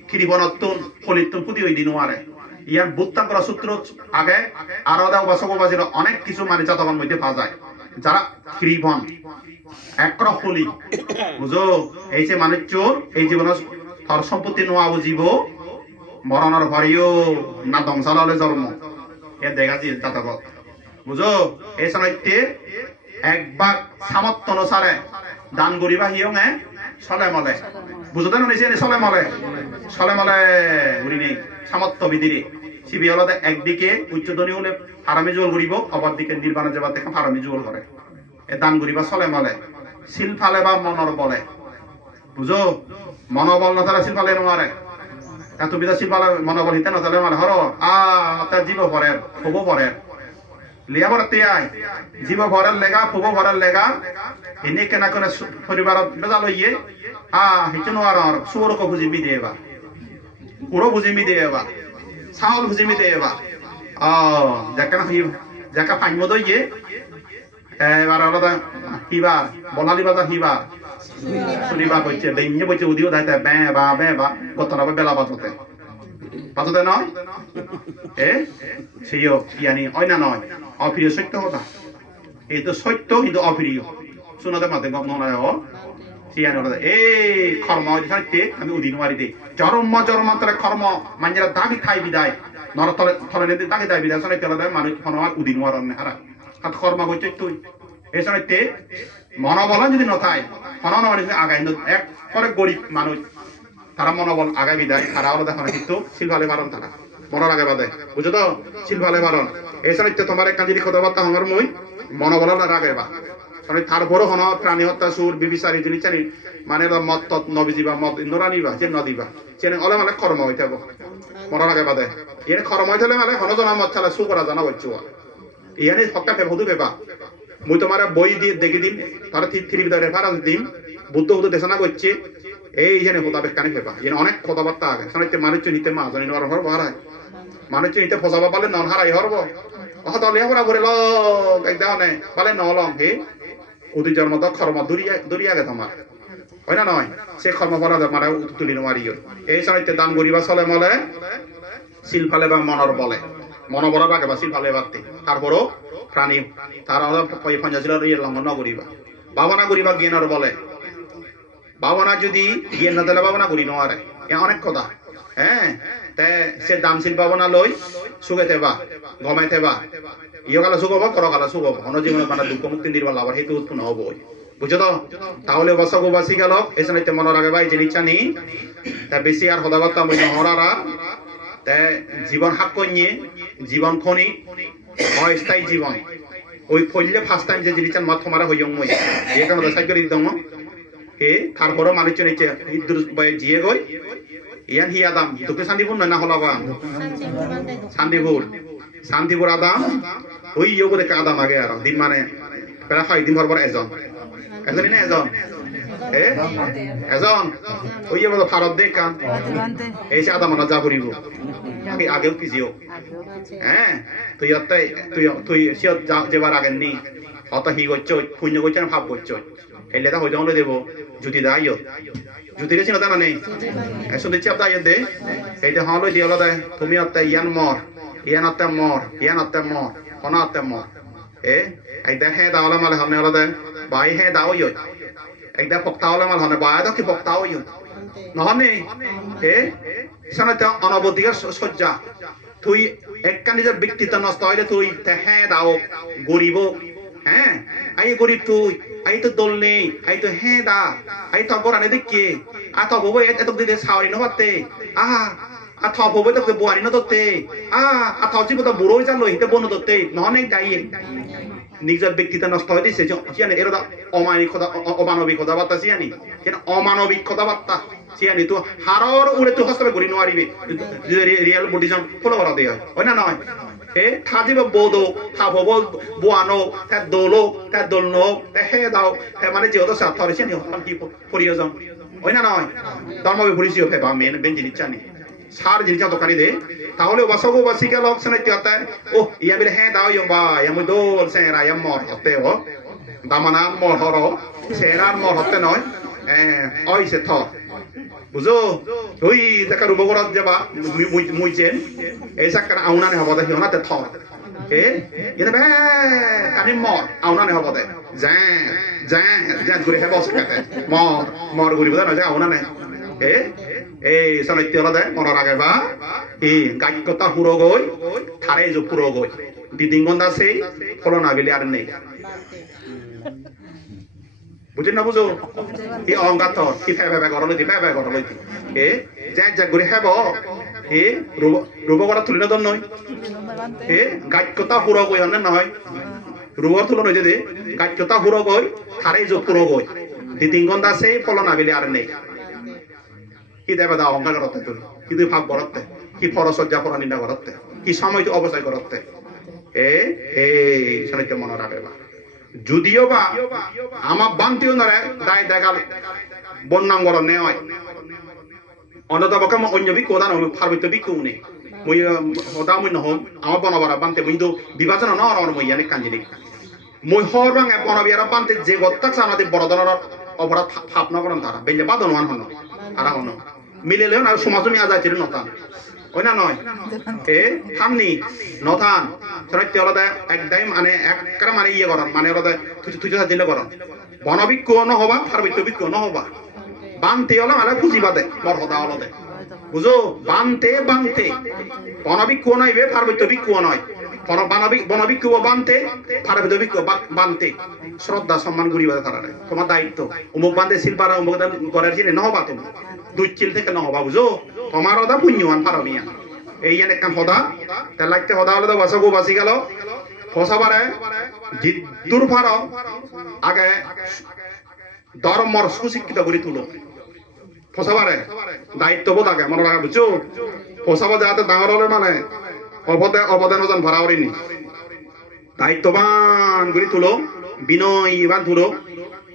খিরিবনত্তন ফলিত্তন পুতি ওই দিন আরে ইয়ার বুত্তাঙ্কর সূত্র আগে আরো দেও বাসবাজির অনেক কিছু মানে জাতকর মধ্যে পাওয়া যায় যারা খিরিবন একর ফলি বুঝো এই যে মানে চোর এই জীবন থর সম্পত্তি নোয়া বুঝিব মরণের ভরিও না ধ্বংসাললে জন্ম এ দেখা যায় জাতকত বুঝো এই সময়তে একবার সামর্থ্য অনুসারে দান করিবা হিয়ং চলে মলে বুঝতে নিছে চলে মলে ঘুরি নেই সামর্থ্য বিধিরে শিবি হল একদিকে উচ্চধনী হলে হারামি জোল করিব অপর দিকে নির্বাণে যাবার দেখে হারামি জোল করে এ দান করিবা চলে মলে শিল ফালে বা মনর বলে বুঝো মনোবল না তারা শিল ফালে নোয়ারে তুমি তো শিল ফালে মনোবল হিতে না তাহলে মানে হর তার জীব ভরের হব ভরের লিয়া ভরতে আয় জীব ভরের লেগা ফুব ভরের লেগা এনে কেনা কেনা পরিবার বেজা লইয়ে হিচে নোয়ার সুরক বুঝিবি দে এবার পুরো বুঝিবি দে এবার চাউল বুঝিবি দে এবার যাকা ফাইম দইয়ে এবার আলাদা হিবার বলালি বাজার হিবার শনিবার বলছে দৈন্য বলছে উদিও দাইতে বে বা গতনা বেলা বাজতে নয় সেইও ইয়ানি অন্য নয় অপ্রিয় সত্য কথা এই তো সত্য কিন্তু অপ্রিয় শুনতে মাতে গপ নয় সিয়ানি এই কর্ম সত্যি আমি উদিন মারি দে জন্মান্তরে কর্ম মানুষেরা দাবি খাই বিদায় নরতলে থলে দাবি দায় বিদায় শোনাইতে মানুষ হনমার উদিন মারণ হারা হাত কর্ম করছে তুই এই শোনাইতে মনোবল যদি নথায় হনন মানুষ আগাই এক করে গরিব মানুষ তারা মনোবল আগে বিদায় তারা হলো দেখো না কিন্তু শিলভালে বারণ তারা মনের আগে বাদে বুঝছো তো শিলভালে বারণ এই শরীরতে তোমার একটা জিনিস কথাবার্তা আমার মই মনোবল আগে বা তারপরও হন প্রাণী হত্যা সুর বিবিচারি জিনিস জানি মানে মদ তৎ নবীজিবা মদ নরানিবা যে নদীবা চেনে অলে মানে কর্ম হইতে হবো মরার আগে বাদে এনে কর্ম হইতে মানে হনজনা মদ চালা সু করা জানা হচ্ছে ইয়ানি হত্যা ফেব হদু পেবা মুই তোমার বই দিয়ে দেখি দিন তারা থ্রি রেফারেন্স দিন বুদ্ধ হুদু দেশনা করছে এই জেনে হোতাবেক কানে ফেবা এনে অনেক কথাবার্তা আগে শোনাইতে মানুষ নিতে মা জানি নর হর হারায় মানুষ নিতে ফসাবা পালে নন হারাই হরব অহতলে হরা করে লগ একদম নে পালে নলং হে উদি জন্ম তো কর্ম দূরিয়া গে তোমার হয় না নয় সে কর্ম করা মানে তুলি নোৱাৰি এই শোনাইতে দান গরিবা চলে মলে শিল ফালে বা মনর বলে মনোবলের আগে বা শিল ফালে বাড়তে তারপরও প্রাণী তারা পঞ্চাশিলার ইয়ে লঙ্ঘন নগরিবা ভাবনা করিবা জ্ঞানের বলে ভাবনা যদি জ্ঞান না দিলে ভাবনা করি নোয়ারে অনেক কথা হ্যাঁ তে সে দামশীল ভাবনা লই সুখে বা গমাইতে বা ইয়কালে সুখ হব করকালে সুখ হব অন্য জীবনে মানে দুঃখ মুক্তি দিবার লাভ সেইটো উৎপন্ন হব বুঝছো তো তাহলে বসক বাসি গেল এসে নাইতে মনের আগে ভাই জিনিস জানি তা বেশি আর সদাবার্তা মই নহরারা তে জীবন হাক কইয়ে জীবন খনি অস্থায়ী জীবন ওই ফললে ফার্স্ট টাইম যে জিনিস মত মারা হইয়ং মই এ কারণে সাইড করে দিতাম এ তারপরও মানুষ নিচে ইদ্দুর বয়ে জিয়ে গই ইয়ান হি আদাম দুটো শান্তিপুর নয় না হলাবা শান্তিপুর আদাম ওই ইয়ে করে আদাম আগে আর দিন মানে প্রায় 6 দিন পর এজনই না এজন ওই বলো ভারত দেখ কান এই সে আদাম যা করিব আগেও পিছিও হ্যাঁ তুই তুই সিয়ত যেবার আগের নি অত হি করছো পুণ্য করছো না ভাব করছো এই লেখা হয়ে যাওয়া দেবো জুতি দা ইয় জুতি রেছি না মানে শুনতে চাপ দা ইয়ে দে এইটা হলো দিয়ে হলো দেয় তুমি অত্যায় ইয়ান মর ইয়ান অত্যায় মর অনা অত্যায় মর একদা হ্যাঁ দাওলা মালে হনে হলো দেয় বাই হ্যাঁ দাও ইয় একদা পক্তাওলা মাল হনে বাই দাও কি পক্তাও ইয় নহনে শোনাতে অনবধিকার সজ্জা তুই একটা নিজের ব্যক্তিত্ব নষ্ট হইলে তুই হ্যাঁ দাও গরিব হ্যাঁ আই গরিব তুই আই তো দল নেই আই তো হ্যাঁ দা আই তো গরানে দেখে আ তো ববো এত দিতে সাওরি নবাতে আ থ ববো তো বুয়ারি নদতে আ থ জিবো তো বুড়ো জানো হিতে বন দতে নহনে গাইয়ে নিজের ব্যক্তিত্ব নষ্ট হয়ে দিছে জানি এরা অমানবিক কথাবার্তা জানি কেন অমানবিক কথাবার্তা জানি তো হারর উড়ে তো হস্তবে ঘুরি নোৱাৰিবি রিয়েল বুদ্ধিজম ফলো করা দিয়ে হয় না নয় থাজিব বোধো থাবো বোয়ানো তা দোলো তা দোলনো হে দাও মানে যেহেতু স্বার্থ জানি কি প্রয়োজন হয় না নয় ধর্মবে ঘুরিছিও ফেবা মেন বেন জিনিস জানি সার জিনিস দোকানি দে তাহলে বাসগো বাসিকা লোক শোনাইতে হতে ও ইয়া বিলে হ্যাঁ দাও ইয়া আমি দোল সেরা ইয়া মর হতে ও দামানা মর হর সেরার মর হতে নয় ওই সে থ বুঝো ওই দেখা রুম ঘরত যাবা মুই চেন এই সাকার আউনানে হব দে হিওনাতে থ এনে বে কানি মর আউনানে হব দে যা ঘুরে হেব সকাতে মর ঘুরিব না যা আউনানে এই শোনাইতে হলো দে মনের আগে বা গাইকতা হুড়ো গই থারে যে পুরো গই দিদিঙ্গন্দা সেই ফলো না বিলে আর নেই বুঝেন না বুঝো কি অহংকার তো কি ফেবে গরলইতি যা ঘুরে হেব রূপ করা তুলি না দন নয় গাইকতা হুড়ো গই হন নহয় রূপর তুলো নয় যদি গাইকতা হুড়ো গই থারে যে পুরো গই দিদিঙ্গন্দা সেই ফলো না বিলে আর নেই কি দেবে দা অহংকার করতে তুমি কি তুই ভাব করতে কি পরসজ্জা পরা নিন্দা করতে কি সময় তুই অবচয় করতে শোনাইতে মনে রাখবে বা যদিও বা আমার বান্তিও না দায় দেখাল বন্যাঙ্গর নেয় অন্যতা বকে অন্য বিক্ষু দান ফার্বিত বিক্ষু নেই মই হদা মই নহম আমার বনবারা বান্তে মই তো বিভাজন ন আর মই ইয়ানে কাঞ্জিনি মই হর বাং বনবিয়ারা বান্তে যে গত্তাক সানাতে বড় ধরনের অপরাধ ভাবনা করেন তারা বেলে বাদন ওয়ান হন তারা হন মিলেলেও না সমাজ মিয়া যাচ্ছিল নতান ওই না নয় থামনি নথান শোনাইতে হলো একদম মানে একটা মানে ইয়ে করেন মানে হলো তুই দিলে করেন বনবিক্ষ নহবা ফার্বিত্য বিক্ষ নহবা বানতে হলো মানে খুঁজিবা দে মর হদা হলো দে বুঝো বানতে বনবিক্ষ নইবে ফার্বিত্য বিক্ষ নয় বনবিক্ষু বানতে ফারাবিদবিক্ষু বানতে শ্রদ্ধা সম্মান করিবা তারা তোমার দায়িত্ব অমুক বান্ধে শিল্পারা অমুক ঘরের চিনে নহবা তুমি দুই চিল থেকে নহবা বুঝো তোমার ওদা পুণ্যবান ফারমিয়া এই একখান হদা তার লাগতে হদা হলে তো বাসাগো বাসি গেল ফসাবারে জিদ্দুর ফার আগে ধর্মর সুশিক্ষিত করে তুলো ফসাবারে দায়িত্ববোধ আগে মনে রাখা বুঝছো ফসাবা যাতে ডাঙর হলে মানে অবদান ওজন ভরা করিনি দায়িত্ববান করে তুলো বিনয়বান তুলো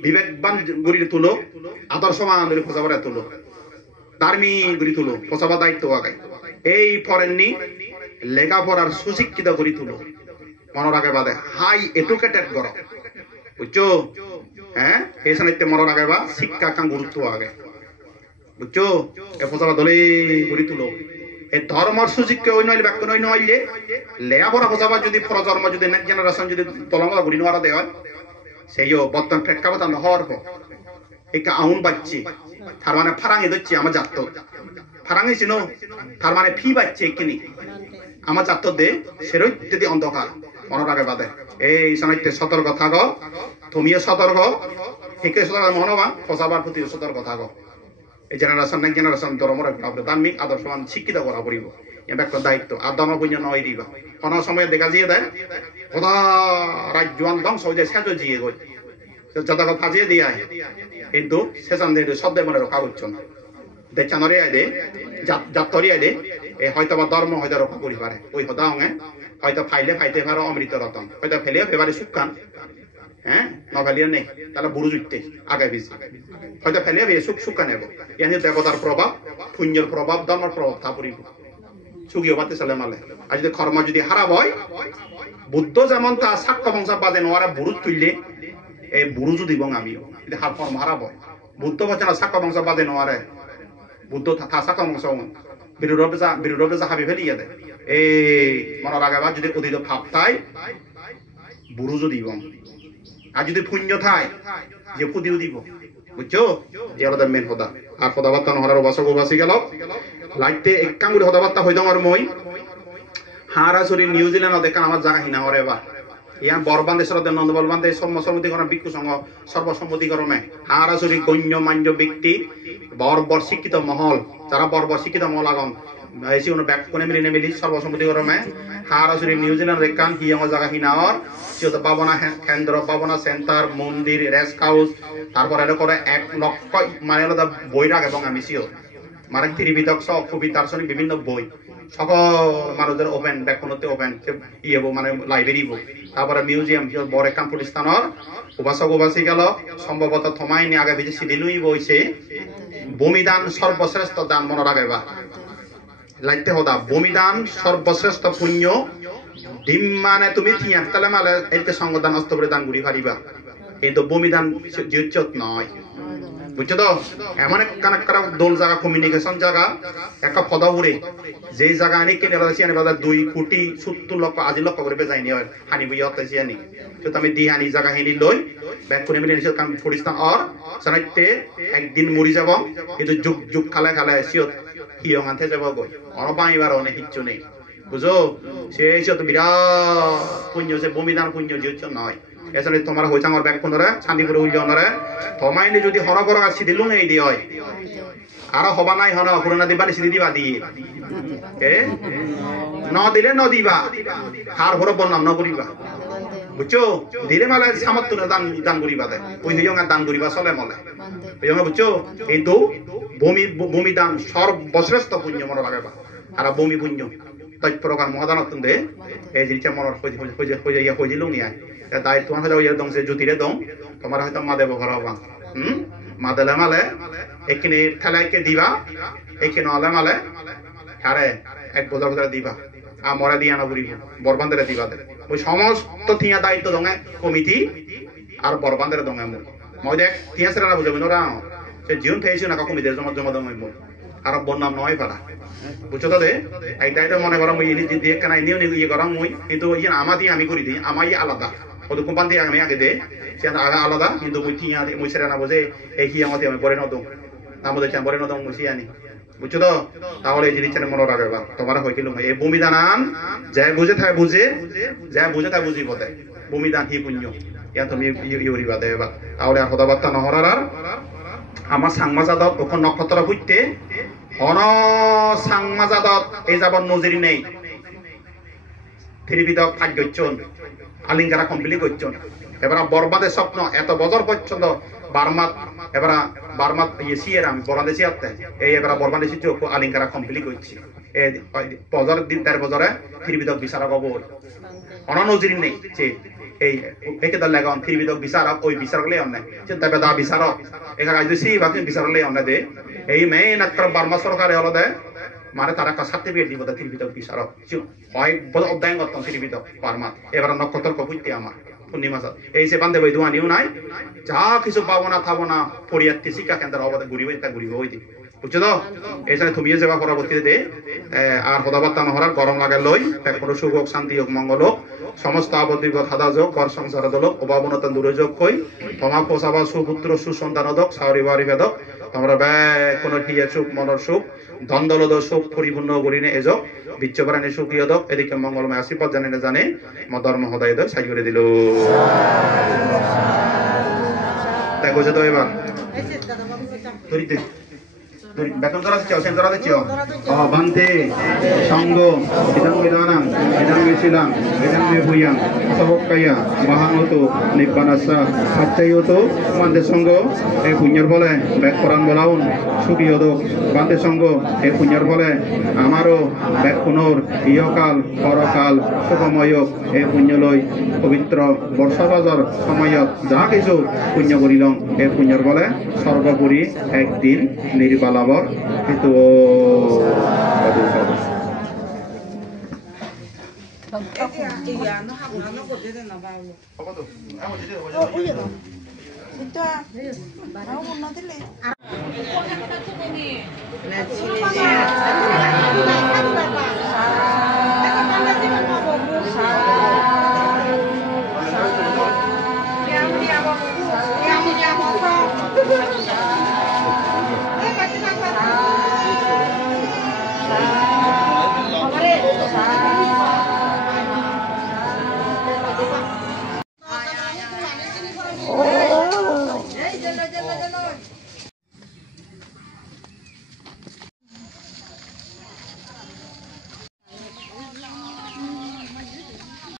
বিবেকবান করে তুলো আদর্শবান করে ফসাবারে তুলো ধার্মিক করে তুলো ফসাবা দায়িত্ব আগে এই ফরেননি লেখাপড়ার সুশিক্ষিত করে তুলো মনে রাখে বাদে হাই এডুকেটেড করো বুঝছো হ্যাঁ এই সানিতে মনে রাখে বা শিক্ষা কাং গুরুত্ব আগে বুঝছো এ ফসাবা দলে করে তুলো এই ধর্মর সুযোগকে ওই নইলে ব্যাখ্যা নই নইলে লেখাপড়া ফসাবা যদি প্রজন্ম যদি নেক্সট জেনারেশন যদি তলমা ঘুরি নেওয়ারা দেওয়া সেইও বর্তমান প্রেক্ষাপট হওয়ার পর একটা আউন বাচ্চি তার মানে ফারাঙে দিচ্ছি আমার জাত ফারাঙে ছিল তার মানে ফি বাচ্চে কিনি আমার জাত দে সেরই যদি অন্ধকার মনে রাখে বাদে এই সানিতে সতর্ক থাকো তুমিও সতর্ক একে সতর্ক মনোবা ফসাবার প্রতি সতর্ক থাকো এই জেনারেশন নেক্সট জেনারেশন ধর্মর ধার্মিক আদর্শবান শিক্ষিত করা পড়িব একটা দায়িত্ব আর ধর্ম পুণ্য নয় দিবা কোনো সময় দেখা দিয়ে দেয় কোথা রাজ্যবান ধ্বংস হয়ে যায় সেজো জিয়ে গই যত ফাজিয়ে দিয়ে কিন্তু সেখান থেকে শব্দে মনে রক্ষা করছো না দেখানোরে আয় দে যাত্তরি আয় দে এই হয়তো বা ধর্ম হয়তো রক্ষা করি পারে ওই হতা অঙ্গে হয়তো ফাইলে ফাইতে পারো অমৃত রতন হয়তো ফেলেও ফেবারে সুখান হ্যাঁ নভেলিয়া নেই তাহলে বুড়ো জুটতে আগে বেশি হয়তো ফেলে সুখা নেব ইয়ানি দেবতার প্রভাব পুণ্যের প্রভাব ধর্মের প্রভাব তা পড়িব সুগিও বাতে চালে মালে আর যদি কর্ম যদি খারাপ হয় বুদ্ধ যেমন তা সাক্ষ্য বংশা বাদে নোয়ারা বুড়ো তুললে এই বুড়ো যদি বং আমিও যদি কর্ম খারাপ হয় বুদ্ধ বচন সাক্ষ্য বংশা বাদে নোয়ারে বুদ্ধ থা সাক্ষ্য বংশ বিরোধে যা হাবি ফেলিয়ে দেয় এই মনের আগে বা যদি অতীত ভাব তাই বুড়ো যদি বং আর যদি পুণ্য থায় যে পুদিও দিব বুঝছো এলাদা মেন হদা আর হদাবার্তা নহরার বাসক বাসি গেল লাইতে একাঙ্গুরি হদাবার্তা হইদ আর মই হারাসরি নিউজিল্যান্ড দেখা আমার জায়গা হিনা হরে বা ইয়ান বরবান দেশের নন্দবল বান্ধে সম্মতিকরণ ভিক্ষু সংঘ সর্বসম্মতিকরণে হারাসরি গণ্য মান্য ব্যক্তি বর্বর শিক্ষিত মহল যারা বর্বর শিক্ষিত মহল আগন এসি কোনো ব্যাক কোনে মিলি নেমিলি সর্বসম্মতিকরণে হারাসরি নিউজিল্যান্ড রেকান হিয়ং জায়গা হিনাওয়ার সিওত পাবনা কেন্দ্র পাবনা সেন্টার মন্দির রেস্ট হাউস তারপর এর করে 1 লক্ষ মানে আলাদা বই রাখ এবং আমি সিও মানে ত্রিবিধক সব কবিতার সঙ্গে বিভিন্ন বই সকল মানুষদের ওপেন ব্যাকুণতে ওপেন ইয়েবো মানে লাইব্রেরি বই তারপরে মিউজিয়াম বড় একখান প্রতিষ্ঠানের উপাসক উপাসী গেল সম্ভবত থমাইনি আগে বেশি সিদিলুই বইছে ভূমিদান সর্বশ্রেষ্ঠ দান মনে রাখে বা লাইতে হদা ভূমিদান সর্বশ্রেষ্ঠ পুণ্য ডিম মানে তুমি থিয়াক তাহলে মালে এতে সঙ্গদান অস্তবরে দান গুড়ি ফারিবা কিন্তু ভূমিদান জিউচ্চত নয় বুঝছো তো এমন কানেক্ট করা দোল জায়গা কমিউনিকেশন জায়গা একটা পদা উড়ে যে জায়গা আনি কিনে বাজাচ্ছি আনি বাজার 2,70 লক্ষ আজি লক্ষ করে বেজাইনি হয় হানি বই হতাইছি আনি তো আমি দি হানি জায়গা হেনি লই ব্যাক করে মিলে নিশ্চয় কাম পরিস্থান আর সানাইতে একদিন মরি যাব কিন্তু যুগ যুগ খালে খালে সিও হিয়ং আনতে যাব গই অনপাইবার অনেক কিচ্ছু নেই বুঝো সেই তো বিরাট পুণ্য সে বমিদান পুণ্য জিউচ্ছ নয় এসলে তোমার হইছে আমার ব্যাগ কোনরে শান্তিপুরে হইল অনরে থমাইলে যদি হরবর আসি দিলুং এই দি হয় আর হবা নাই হন করোনা দিবা নিছি দিবা দি এ ন দিলে ন দিবা হার হর বন্নাম ন করিবা বুঝছো দিলে মালে সামর্থ্য দান দান করিবা দে ওই হিয়ং দান করিবা চলে মলে হিয়ং বুঝছো কিন্তু ভূমি দান সর্বশ্রেষ্ঠ পুণ্য মনে রাখবা আর ভূমি পুণ্য তাই প্রকার মহাদানত দে এই জিনিসটা মনে হয়ে দিলুং ইয়া দায়িত্ব হয়তো ইয়ে দং সে জ্যোতিরে দং তোমার হয়তো মা দেব ঘর হবা মা দেলে মালে এখানে ঠেলাইকে দিবা এখানে হলে মালে আরে 1 বছর বছর দিবা আর মরা দিয়া না বুড়িব বরবান্দের দিবা দে ওই সমস্ত থিয়া দায়িত্ব দঙে কমিটি আর বরবান্দের দঙে মই দেখ থিয়া সেরা না বুঝাবি নোরা সে জীবন থেয়েছে না কমিটি জমা জমা দঙে মোর আর বন্নাম নয় পারা বুঝছো তো দে এই দায়িত্ব মনে করো মই ইনি দিয়ে কেন ইনিও ইয়ে করো মই কিন্তু ইয়ে আমাদি আমি করি দিই আমাই আলাদা ওদের কোম্পানি দিয়ে আমি আগে দে সে আলাদা কিন্তু মই থিয়া মই সেরা না বুঝে এই কি আমাদের আমি বরে নদং না বুঝে বরে নদং মুসি আনি বুঝছো তো তাহলে এই জিনিসটা মনে রাখবা তোমার হইছিল এই ভূমিদান যে বুঝে থাকে বুঝে যে বুঝে থাকে বুঝিব দে ভূমিদান হি পুণ্য ইয়া তুমি ইউরিবা দেবা তাহলে আর কথাবার্তা নহরার আর আমার সাংমাজাদত ওখান নক্ষত্র হইতে অন সাংমাজাদত এই যাবার নজির নেই থিরিবিদক ভাগ্যচন আলিঙ্গারা কমপ্লিট করছন এবার বরবাদের স্বপ্ন এত বছর পর্যন্ত বারমাত ইয়েছিয়ার আমি বরবাদেশি আতে এই এবার বরবাদেশি চোখ আলিঙ্গারা কমপ্লিট করছি এই বছর দিন 13 বছরে থিরিবিদক বিচারক হবো অন নজির নেই যে এই একে দল লাগান থিরিবিদক বিচারক ওই বিচারক লে অন্য চিন্তা বেদা বিচারক এখানে আজ সি বাকি বিচারক লে অন্য দে এই মেইন একটা বার্মা সরকারে হলো দে মানে তারা একটা সার্টিফিকেট দিব থিরিবিদক বিচারক হয় বড় অধ্যায়ন করতাম থিরিবিদক বার্মা এবার নক্ষত্র কইতে আমার পূর্ণিমা এই যে বান্ধে বই দোয়ানিও নাই যা কিছু পাবো না থাবো না পরিয়াত্তি শিক্ষা কেন্দ্র অবদান ঘুরিব এটা ঘুরিব ওই দিন বুঝছো তো এই জন্য তুমি যাবা পরবর্তীতে দে আর হদাবার্তা নহরার গরম লাগে লই কোনো সুখ হোক শান্তি হোক মঙ্গল হোক সমস্ত আবদ্ধিগত হাদা যোগ ঘর সংসার দলক অভাবনতা দুর্যোগ কই তোমার পোষাবা সুপুত্র সুসন্তান দক সাউরি বাড়ি বেদক তোমরা কোনো হিয়া সুখ মনের সুখ দ্বন্দ্বলদ সুখ পরিপূর্ণ করিনে এজক বিচ্ছপরাণী সুখ ইয়দক এদিকে মঙ্গলময় আশীর্বাদ জানে না জানে মদর্ম হদায় দক সাই করে দিল তাই কইছে তো এবার ধরিতে বেতন ধরা দিচ্ছ সেন ধরা দিচ্ছ বান্তে সঙ্গ ইদাং বিধানাং ইদাং বিশিলাং ইদাং বিভূয়াং সবকাইয়া মহানত নিব্বানাসা সাচ্চাইয়ত বান্তে সঙ্গ এই পুণ্যের ফলে ব্যাক কোরআন বলাউন সুখী হদক বান্তে সঙ্গ এই পুণ্যের ফলে আমারও ব্যাক পুনর ইয়কাল পরকাল সুখময় এই পুণ্য লই পবিত্র বর্ষাবাজার সময়ত যা কিছু পুণ্য করিলাম এই পুণ্যের ফলে সর্বোপরি একদিন নির্বালা itu Let's